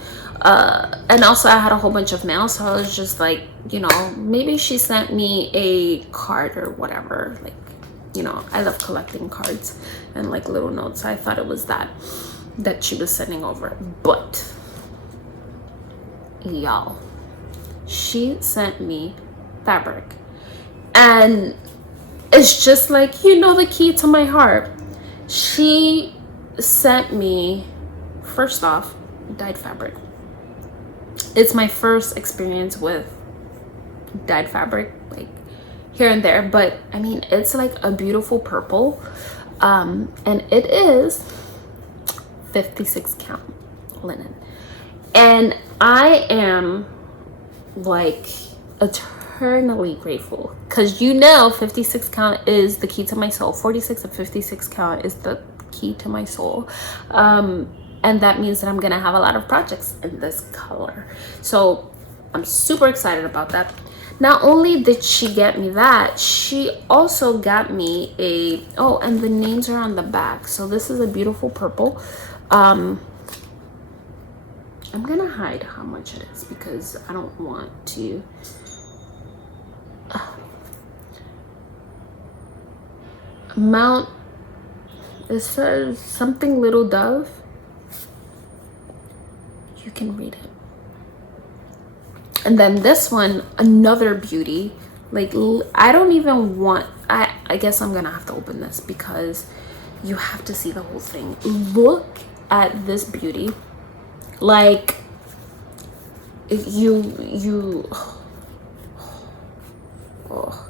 And also I had a whole bunch of mail, so I was just like, you know, maybe she sent me a card or whatever. Like, you know, I love collecting cards and like little notes, so I thought it was that. that she was sending over. But y'all, she sent me fabric, and it's just like, you know, the key to my heart. She sent me, first off, dyed fabric. It's my first experience with dyed fabric, like here and there, but I mean, it's like a beautiful purple, and it is 56 count linen, and I am like eternally grateful, because you know 56 count is the key to my soul. 46 and 56 count is the key to my soul, and that means that I'm gonna have a lot of projects in this color, so I'm super excited about that. Not only did she get me that, she also got me a, oh, and the names are on the back. So this is a beautiful purple. I'm gonna hide how much it is because I don't want to. Mount, it says something little dove. You can read it. And then this one, another beauty. Like, I don't even want, I guess I'm gonna have to open this because you have to see the whole thing. Look at this beauty. Like, you oh,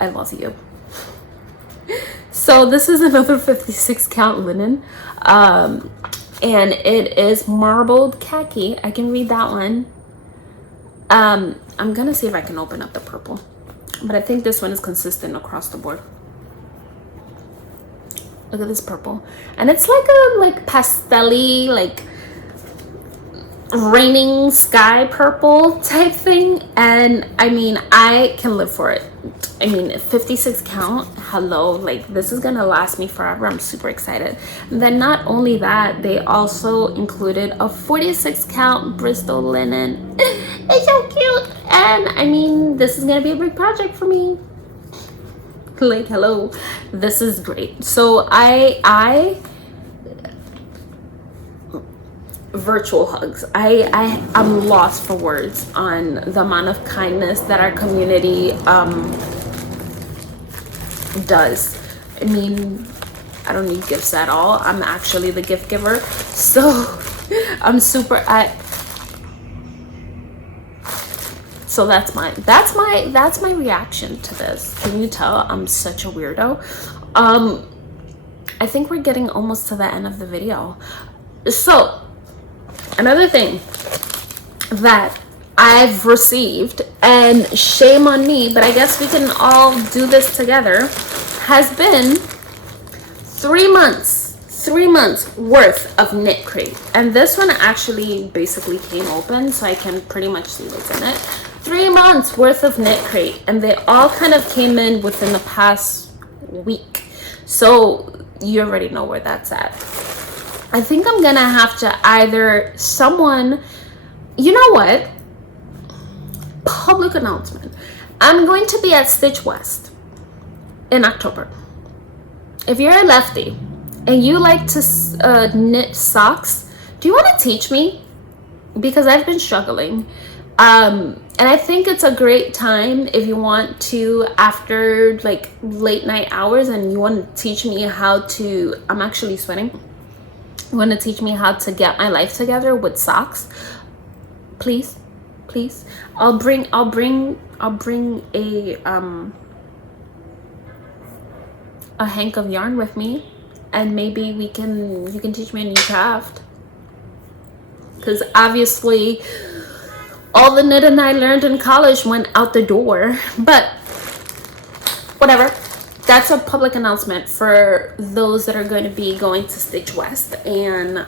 I love you. So this is another 56 count linen, and it is marbled khaki. I can read that one. I'm gonna see if I can open up the purple, but I think this one is consistent across the board. Look at this purple, and it's like a pastel-y, like raining sky purple type thing, and I mean, I can live for it. I mean, 56 count, hello, like this is gonna last me forever. I'm super excited. And then not only that, they also included a 46 count Bristol linen. It's so cute, and I mean, this is gonna be a big project for me. Like, hello, this is great. So I virtual hugs. I'm lost for words on the amount of kindness that our community does. I mean, I don't need gifts at all. I'm actually the gift giver, so I'm super so that's my reaction to this. Can you tell I'm such a weirdo? I think we're getting almost to the end of the video. So another thing that I've received, and shame on me, but I guess we can all do this together, has been 3 months worth of knit crate. And this one actually basically came open, so I can pretty much see what's in it. 3 months worth of knit crate, and they all kind of came in within the past week, so you already know where that's at. I think I'm gonna have to either someone, you know what, public announcement, I'm going to be at Stitch West in October. If you're a lefty and you like to knit socks, do you want to teach me? Because I've been struggling, and I think it's a great time if you want to, after like late night hours, and you want to teach me how to, I'm actually sweating, you want to teach me how to get my life together with socks, please. I'll bring a hank of yarn with me, and maybe you can teach me a new craft, because obviously all the knitting I learned in college went out the door. But whatever, that's a public announcement for those that are going to be going to Stitch West, and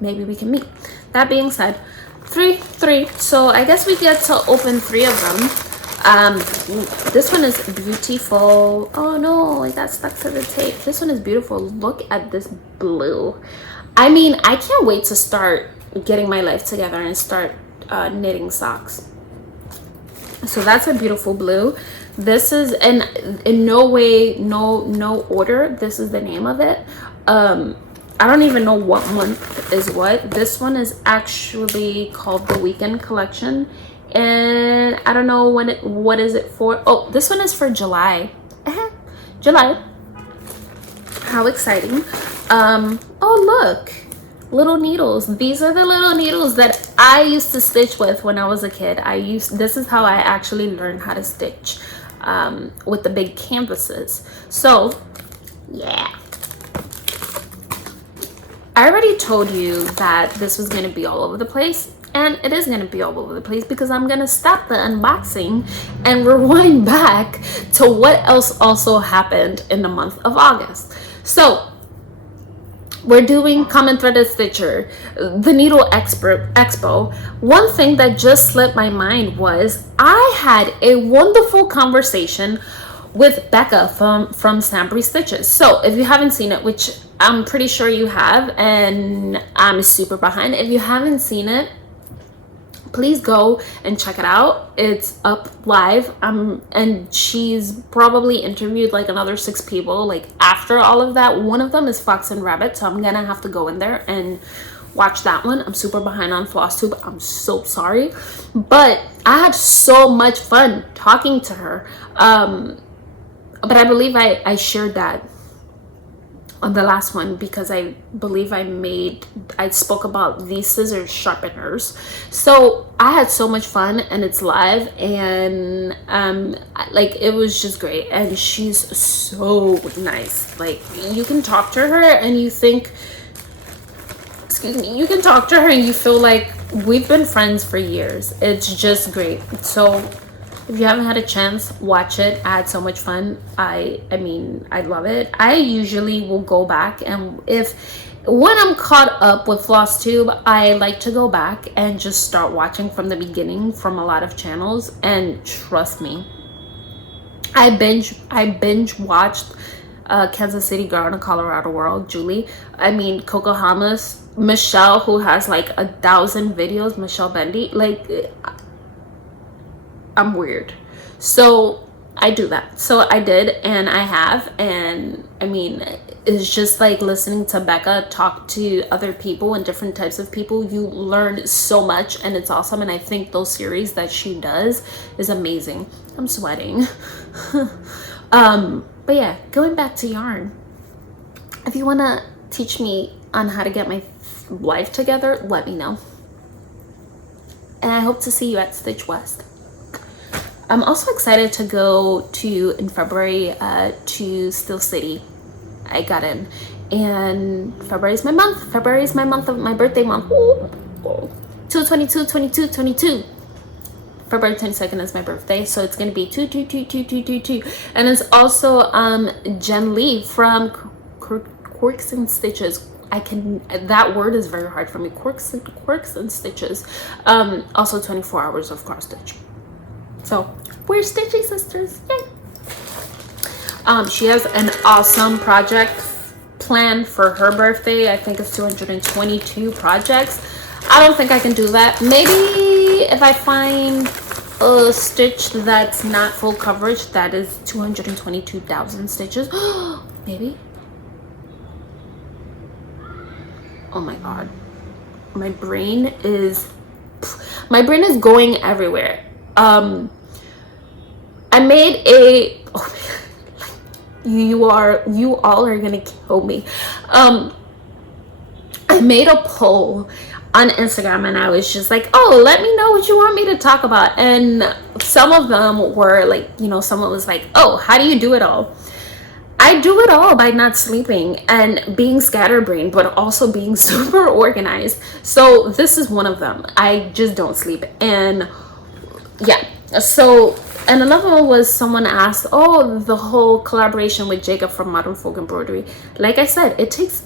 maybe we can meet. That being said, three, so I guess we get to open 3 of them. This one is beautiful. Oh no, I got stuck to the tape. This one is beautiful. Look at this blue. I mean, I can't wait to start getting my life together and start knitting socks. So that's a beautiful blue. This is, and in no way, no order, this is the name of it. I don't even know what month is what. This one is actually called the Weekend Collection, and I don't know what is it for. Oh, this one is for July. July. How exciting. Oh look, little needles. These are the little needles that I used to stitch with when I was a kid. This is how I actually learned how to stitch, with the big canvases. So yeah, I already told you that this was going to be all over the place, and it is going to be all over the place because I'm going to stop the unboxing and rewind back to what else also happened in the month of August. So we're doing Common Threaded Stitcher, the Needle Expo. One thing that just slipped my mind was I had a wonderful conversation with Becca from Sambriestitches. So if you haven't seen it, which I'm pretty sure you have, and I'm super behind, if you haven't seen it, please go and check it out. It's up live. And she's probably interviewed like another 6 people like after all of that. One of them is Fox and Rabbit, so I'm gonna have to go in there and watch that one. I'm super behind on Flosstube. I'm so sorry, but I had so much fun talking to her. But I believe I shared that on the last one because I believe I spoke about these scissor sharpeners. So I had so much fun, and it's live, and like it was just great. And she's so nice. Like you can talk to her and you think, excuse me, you can talk to her and you feel like we've been friends for years. It's just great. So if you haven't had a chance, watch it. I had so much fun. I mean, I love it. I usually will go back, and when I'm caught up with Flosstube, I like to go back and just start watching from the beginning from a lot of channels. And trust me, I binge watched Kansas City Girl in a Colorado World, Julie. I mean, Coco Hamas, Michelle, who has like 1,000 videos, Michelle Bendy. Like, I'm weird, so I do that. So I did, and I have, and I mean, it's just like listening to Becca talk to other people and different types of people. You learn so much, and it's awesome. And I think those series that she does is amazing. I'm sweating. But yeah, going back to yarn, if you want to teach me on how to get my life together, let me know, and I hope to see you at Stitch West. I'm also excited to go in February to Steel City. I got in, and February is my month. February is my month of my birthday month. 2/22/22/22. February 22nd is my birthday, so it's gonna be 2/22/22/22. And it's also Jen Lee from Quirksandstitches. That word is very hard for me. Quirksandstitches. Also 24 hours of cross stitch. So we're Stitchy sisters. Yay! She has an awesome project planned for her birthday. I think it's 222 projects. I don't think I can do that. Maybe if I find a stitch that's not full coverage, that is 222,000 stitches. Maybe. Oh my god. My brain is going everywhere. I made a, oh my god, you all are gonna kill me. I made a poll on Instagram, and I was just like, oh, let me know what you want me to talk about. And some of them were like, someone was like, oh, how do you do it all? I do it all by not sleeping and being scatterbrained, but also being super organized. So this is one of them. I just don't sleep. And yeah, so, and another one was someone asked, oh, the whole collaboration with Jacob from Modern Folk Embroidery. Like I said, it takes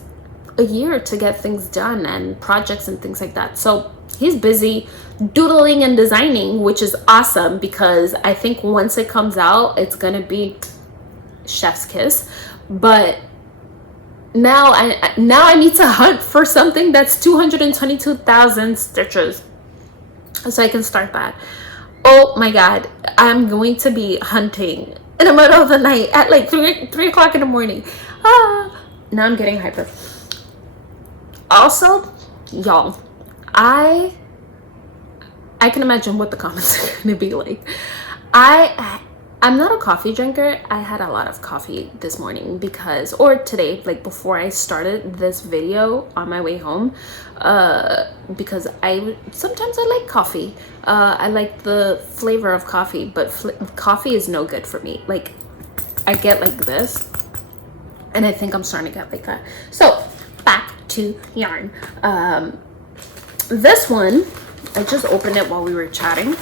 a year to get things done and projects and things like that. So he's busy doodling and designing, which is awesome, because I think once it comes out, it's gonna be chef's kiss. But now I need to hunt for something that's 222,000 stitches so I can start that. Oh my god, I'm going to be hunting in the middle of the night at like 3 o'clock in the morning. Now I'm getting hyper. Also, y'all, I can imagine what the comments are gonna be like. I'm not a coffee drinker. I had a lot of coffee this morning or today, like before I started this video on my way home, because sometimes I like coffee. I like the flavor of coffee, but coffee is no good for me. Like, I get like this, and I think I'm starting to get like that. So back to yarn. This one, I just opened it while we were chatting.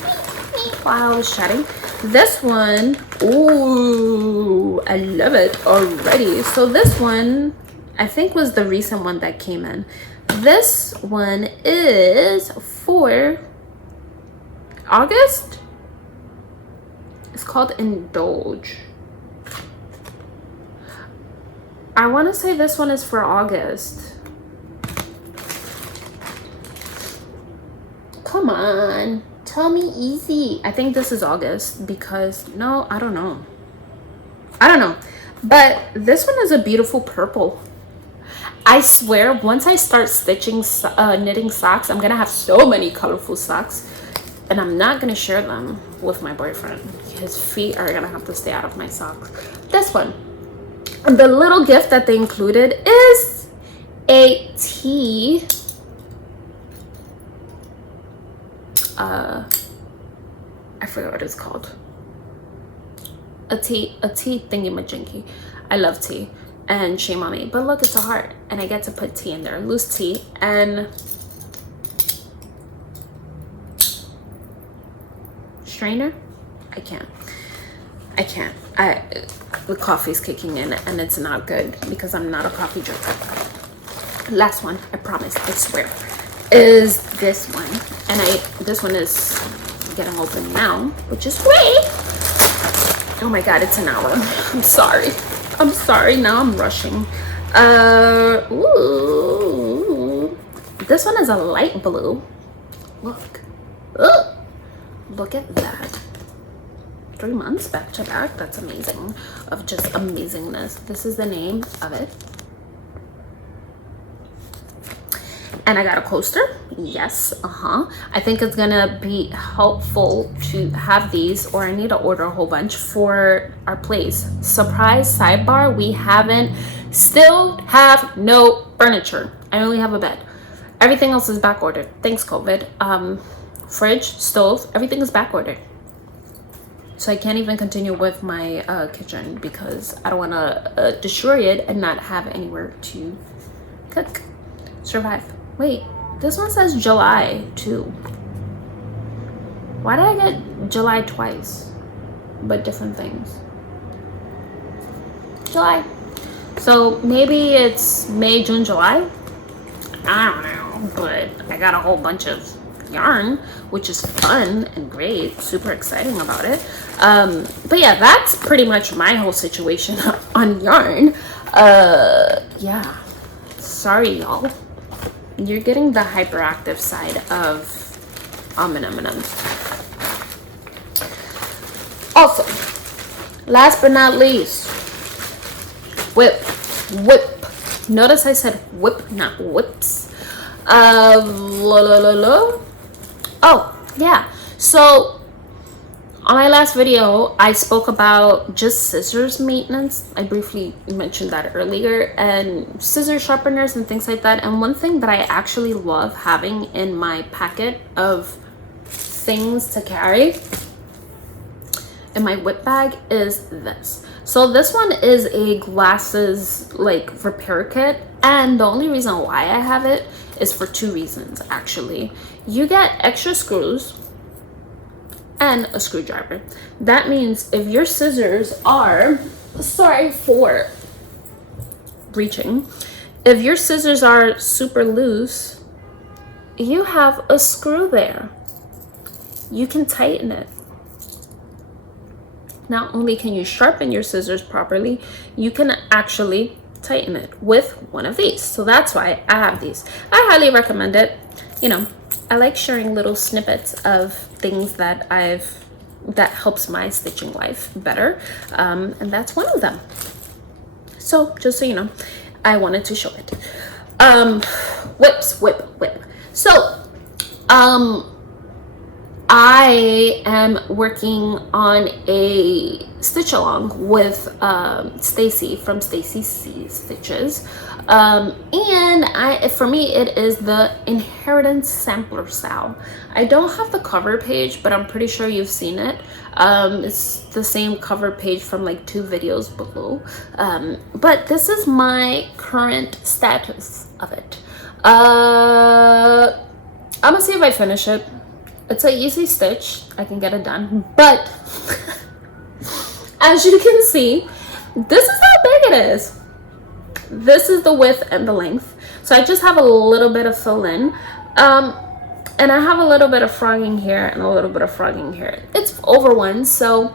While I was chatting. This one, ooh, I love it already. So this one, I think, was the recent one that came in. This one is for August. It's called Indulge. I want to say this one is for August. Come on. Tell me easy. I think this is August because, no, I don't know. But this one is a beautiful purple. I swear, once I start stitching, knitting socks, I'm going to have so many colorful socks. And I'm not going to share them with my boyfriend. His feet are going to have to stay out of my socks. This one. The little gift that they included is a tea. I forgot what it's called. A tea thingy-majinky. I love tea, and shame on me. But look, it's a heart, and I get to put tea in there. Loose tea and strainer. I can't. The coffee's kicking in, and it's not good because I'm not a coffee drinker. Last one, I promise, I swear, is this one, and this one is getting open now, which is great. Oh my god, it's an hour. I'm sorry. Now I'm rushing. Ooh, this one is a light blue. Look at that. 3 months back to back. That's amazing. Of just amazingness. This is the name of it. And I got a coaster. Yes, I think it's gonna be helpful to have these, or I need to order a whole bunch for our place. Surprise sidebar, we still have no furniture. I only have a bed. Everything else is back ordered. Thanks, COVID. Fridge, stove, everything is back ordered. So I can't even continue with my kitchen because I don't want to destroy it and not have anywhere to cook. Survive. Wait, this one says July too. Why did I get July twice? But different things. July. So maybe it's May, June, July? I don't know. But I got a whole bunch of yarn, which is fun and great. Super exciting about it. But yeah, that's pretty much my whole situation on yarn. Yeah. Sorry, y'all. You're getting the hyperactive side of AlmondMnMs. Also, last but not least, whip. Notice I said whip, not whips. Oh, yeah. So on my last video, I spoke about just scissors maintenance. I briefly mentioned that earlier, and scissor sharpeners and things like that. And one thing that I actually love having in my packet of things to carry in my whip bag is this. So this one is a glasses like repair kit, and the only reason why I have it is for 2 reasons actually. You get extra screws and a screwdriver. That means if your scissors are, sorry for reaching, if your scissors are super loose, you have a screw there. You can tighten it. Not only can you sharpen your scissors properly, you can actually tighten it with one of these. So that's why I have these. I highly recommend it. You know, I like sharing little snippets of things that helps my stitching life better, and that's one of them. So just so you know, I wanted to show it. Whip. So I am working on a stitch along with Stacy from Stacy Stitches, and for me it is the Inheritance Sampler SAL. I don't have the cover page, but I'm pretty sure you've seen it. It's the same cover page from like 2 videos below, but this is my current status of it. I'm gonna see if I finish it. It's an easy stitch, I can get it done, but as you can see, this is how big it is. This is the width and the length, so I just have a little bit of fill in, and I have a little bit of frogging here and a little bit of frogging here. It's over 1, so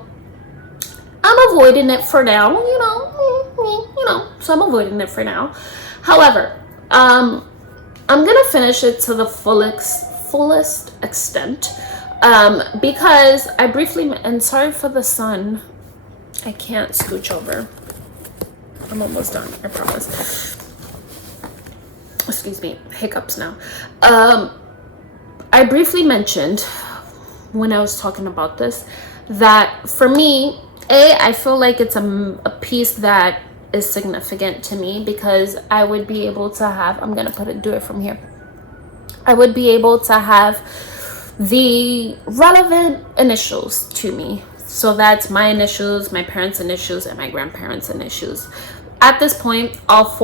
I'm avoiding it for now, you know, so I'm avoiding it for now. However, I'm gonna finish it to the fullest extent, because I briefly, and sorry for the sun, I can't scooch over, I'm almost done, I promise. Excuse me, hiccups now. I briefly mentioned when I was talking about this that for me, I feel like it's a piece that is significant to me, because I would be able to have, I'm gonna do it from here. I would be able to have the relevant initials to me. So that's my initials, my parents' initials, and my grandparents' initials. At this point, both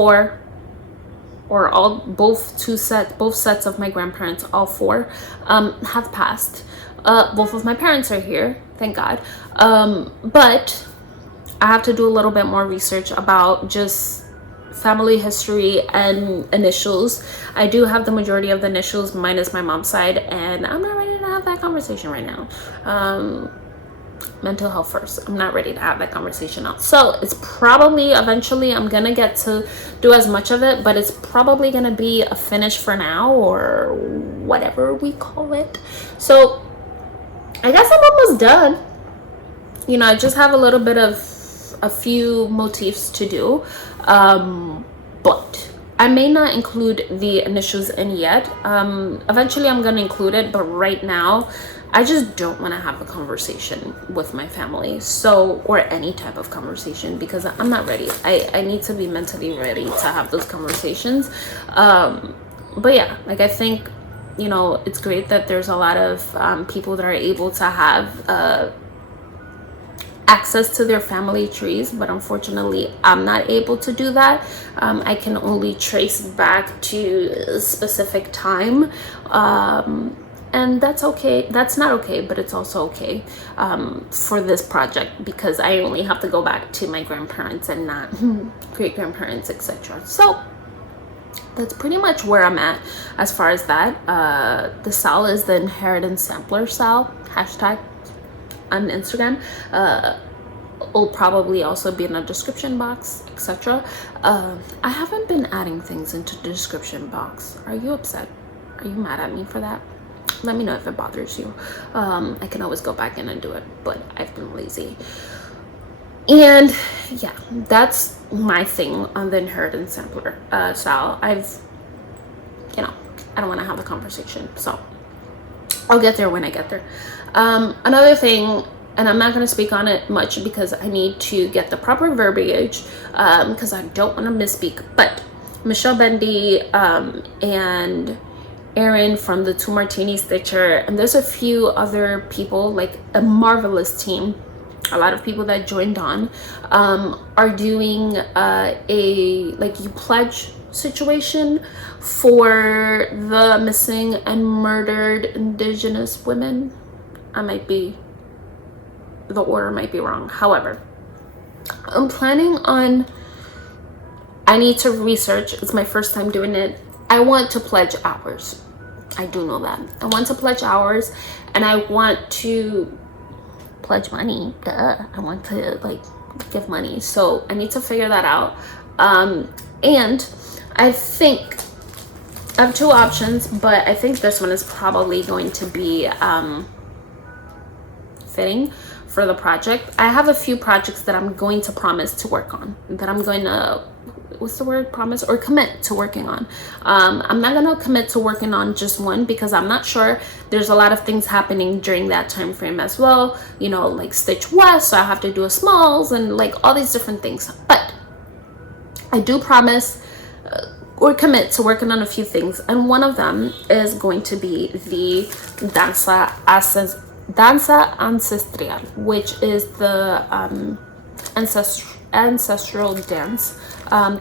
sets of my grandparents, all 4, have passed. Both of my parents are here, thank God. But I have to do a little bit more research about just family history and initials. I do have the majority of the initials minus my mom's side, and I'm not ready to have that conversation right now. Mental health first. I'm not ready to have that conversation now. So it's probably eventually I'm gonna get to do as much of it, but it's probably gonna be a finish for now, or whatever we call it. So I guess I'm almost done. You know, I just have a little bit of a few motifs to do, but I may not include the initials in yet. Eventually I'm gonna include it, but right now I just don't want to have a conversation with my family, or any type of conversation, because I'm not ready. I need to be mentally ready to have those conversations. But yeah, like, I think, you know, it's great that there's a lot of people that are able to have access to their family trees, but unfortunately I'm not able to do that. I can only trace back to a specific time, and that's okay. That's not okay, but it's also okay for this project, because I only have to go back to my grandparents and not great grandparents, etc. So that's pretty much where I'm at as far as that. The SAL is the Inheritance Sampler SAL hashtag on Instagram. Will probably also be in the description box, etc. I haven't been adding things into the description box. Are you upset? Are you mad at me for that? Let me know if it bothers you. I can always go back in and do it, but I've been lazy. And yeah, that's my thing on the Inheritance Sampler SAL. I don't want to have the conversation, so I'll get there when I get there. Another thing, and I'm not going to speak on it much because I need to get the proper verbiage, because I don't want to misspeak, but Michelle Bendy and Erin from the Two Martini Stitcher, and there's a few other people, like a marvelous team, a lot of people that joined on, are doing a you pledge situation for the missing and murdered Indigenous women. The order might be wrong. However, I'm planning on, I need to research, it's my first time doing it. I want to pledge hours. I do know that. I want to pledge hours, and I want to pledge money. Duh. I want to give money. So I need to figure that out. And I think I have 2 options, but I think this one is probably going to be fitting for the project. I have a few projects that I'm going to promise to work on, that I'm going to, what's the word, promise or commit to working on. I'm not going to commit to working on just one because I'm not sure. There's a lot of things happening during that time frame as well, you know, like Stitch West, so I have to do a smalls and like all these different things. But I do promise or commit to working on a few things, and one of them is going to be the danza ancestral, which is the ancestral dance,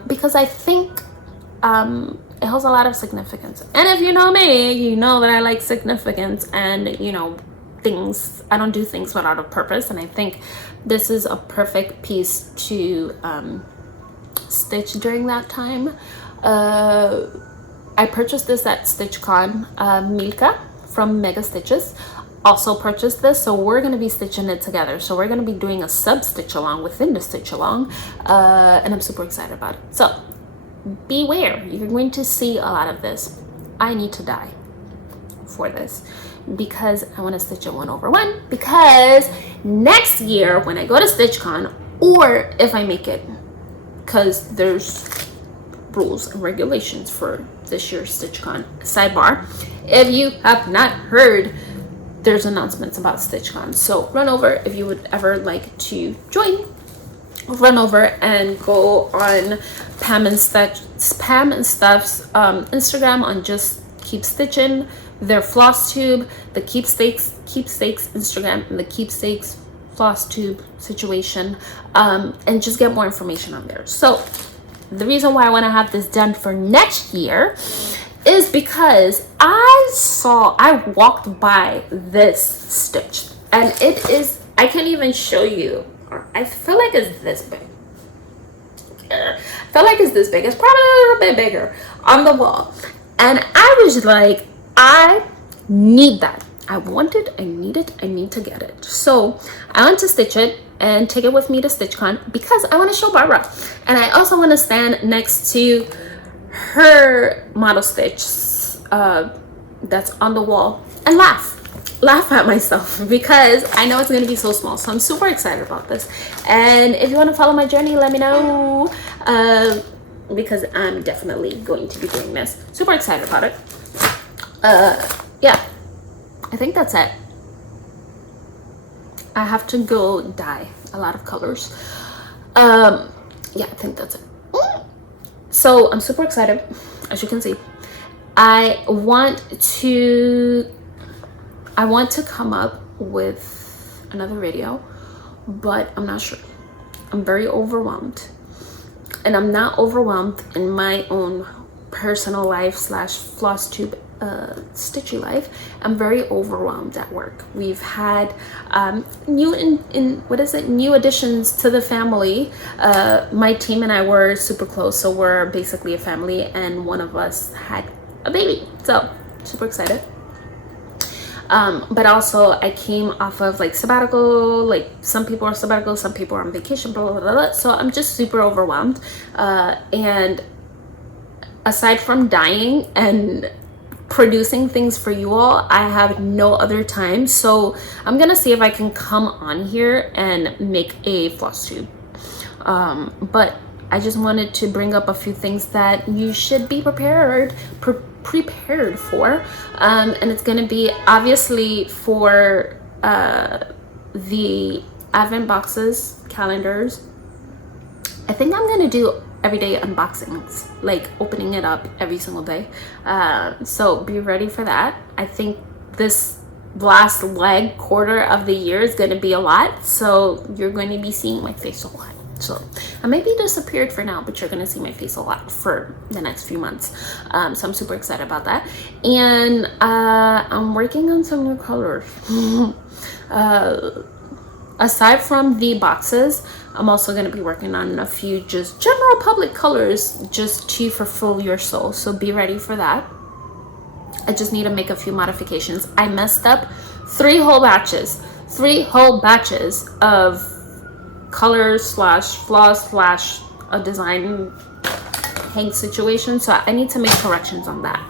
because I think it holds a lot of significance. And if you know me, you know that I like significance and, you know, things. I don't do things without a purpose, and I think this is a perfect piece to stitch during that time. I purchased this at StitchCon. Milka from Mega Stitches also purchased this, so we're going to be stitching it together. So we're going to be doing a sub stitch along within the stitch along, and I'm super excited about it. So beware, you're going to see a lot of this. I need to die for this because I want to stitch it 1/1, because next year when I go to StitchCon, or if I make it, because there's rules and regulations for this year's StitchCon. Sidebar, if you have not heard, there's announcements about StitchCon, so run over if you would ever like to join. Run over and go on Pam and Stuff's Instagram on just keep stitching, their Flosstube, the keepsakes Instagram, and the keepsakes Flosstube situation, and just get more information on there. So the reason why I want to have this done for next year is because I walked by this stitch, and it is, I can't even show you. I feel like it's this big. I feel like it's this big. It's probably a little bit bigger on the wall. And I was like, I need that. I want it, I need it, I need to get it. So I want to stitch it and take it with me to StitchCon because I want to show Barbara. And I also want to stand next to her model stitch that's on the wall and laugh at myself because I know it's going to be so small. So I'm super excited about this. And if you want to follow my journey, let me know, because I'm definitely going to be doing this. Super excited about it. Yeah, I think that's it. I have to go dye a lot of colors. Yeah, I think that's it. So I'm super excited, as you can see. I want to come up with another video, but I'm not sure. I'm very overwhelmed, and I'm not overwhelmed in my own personal life / Flosstube Stitchy life. I'm very overwhelmed at work. We've had new additions to the family. My team and I were super close, so we're basically a family, and one of us had a baby, so super excited. But also I came off of like sabbatical, like some people are sabbatical, some people are on vacation, blah, blah, blah, blah. So I'm just super overwhelmed. And aside from dying and producing things for you all, I have no other time. So I'm gonna see if I can come on here and make a floss tube. But I just wanted to bring up a few things that you should be prepared for, and it's going to be obviously for the advent boxes, calendars. I think I'm going to do everyday unboxings, like opening it up every single day, so be ready for that. I think this last quarter of the year is going to be a lot, so you're going to be seeing my face a lot. So I may be disappeared for now, but you're gonna see my face a lot for the next few months. So I'm super excited about that. And I'm working on some new colors. Aside from the boxes, I'm also gonna be working on a few just general public colors just to fulfill your soul. So be ready for that. I just need to make a few modifications. I messed up 3 whole batches of colors / flaws / a design hang situation, so I need to make corrections on that.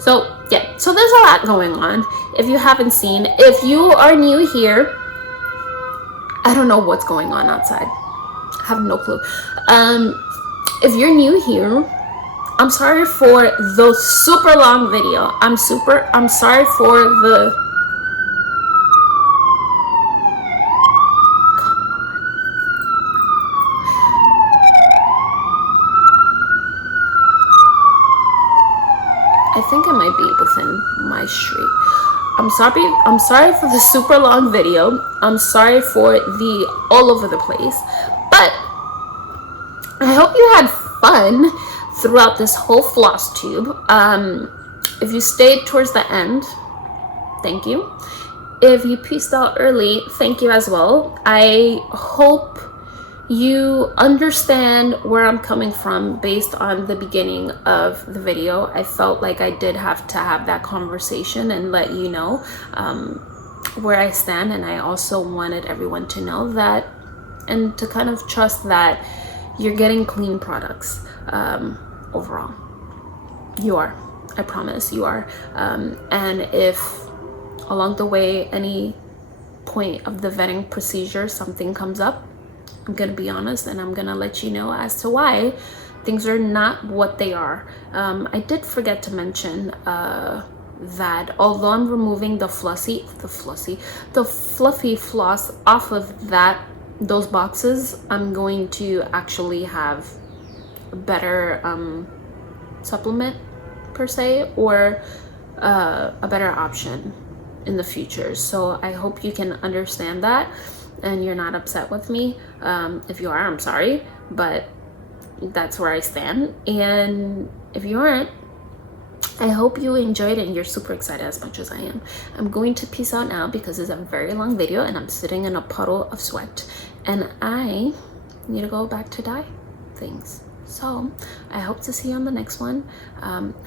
So yeah, so there's a lot going on. If you haven't seen, if you are new here, I don't know what's going on outside. I have no clue. If you're new here, I'm sorry for the super long video. I'm sorry for the... I think it might be within my street. I'm sorry for the super long video. I'm sorry for the all over the place. But I hope you had fun throughout this whole floss tube. If you stayed towards the end, thank you. If you peaced out early, thank you as well. I hope you understand where I'm coming from based on the beginning of the video. I felt like I did have to have that conversation and let you know where I stand, and I also wanted everyone to know that and to kind of trust that you're getting clean products overall. You are. I promise you are. And if along the way, any point of the vetting procedure, something comes up, I'm gonna be honest and I'm gonna let you know as to why things are not what they are. I did forget to mention that although I'm removing the fluffy floss off of those boxes, I'm going to actually have a better supplement per se, or a better option in the future. So I hope you can understand that and you're not upset with me. If you are, I'm sorry, but that's where I stand. And if you aren't, I hope you enjoyed it and you're super excited as much as I am. I'm going to peace out now because it's a very long video and I'm sitting in a puddle of sweat and I need to go back to dye things. So I hope to see you on the next one.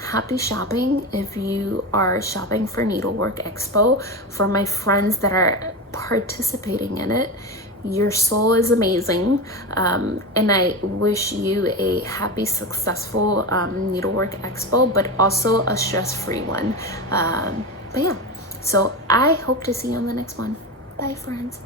Happy shopping if you are shopping for Needlework Expo. For my friends that are participating in it, your soul is amazing, and I wish you a happy, successful Needlework Expo, but also a stress-free one. But yeah, so I hope to see you on the next one. Bye, friends.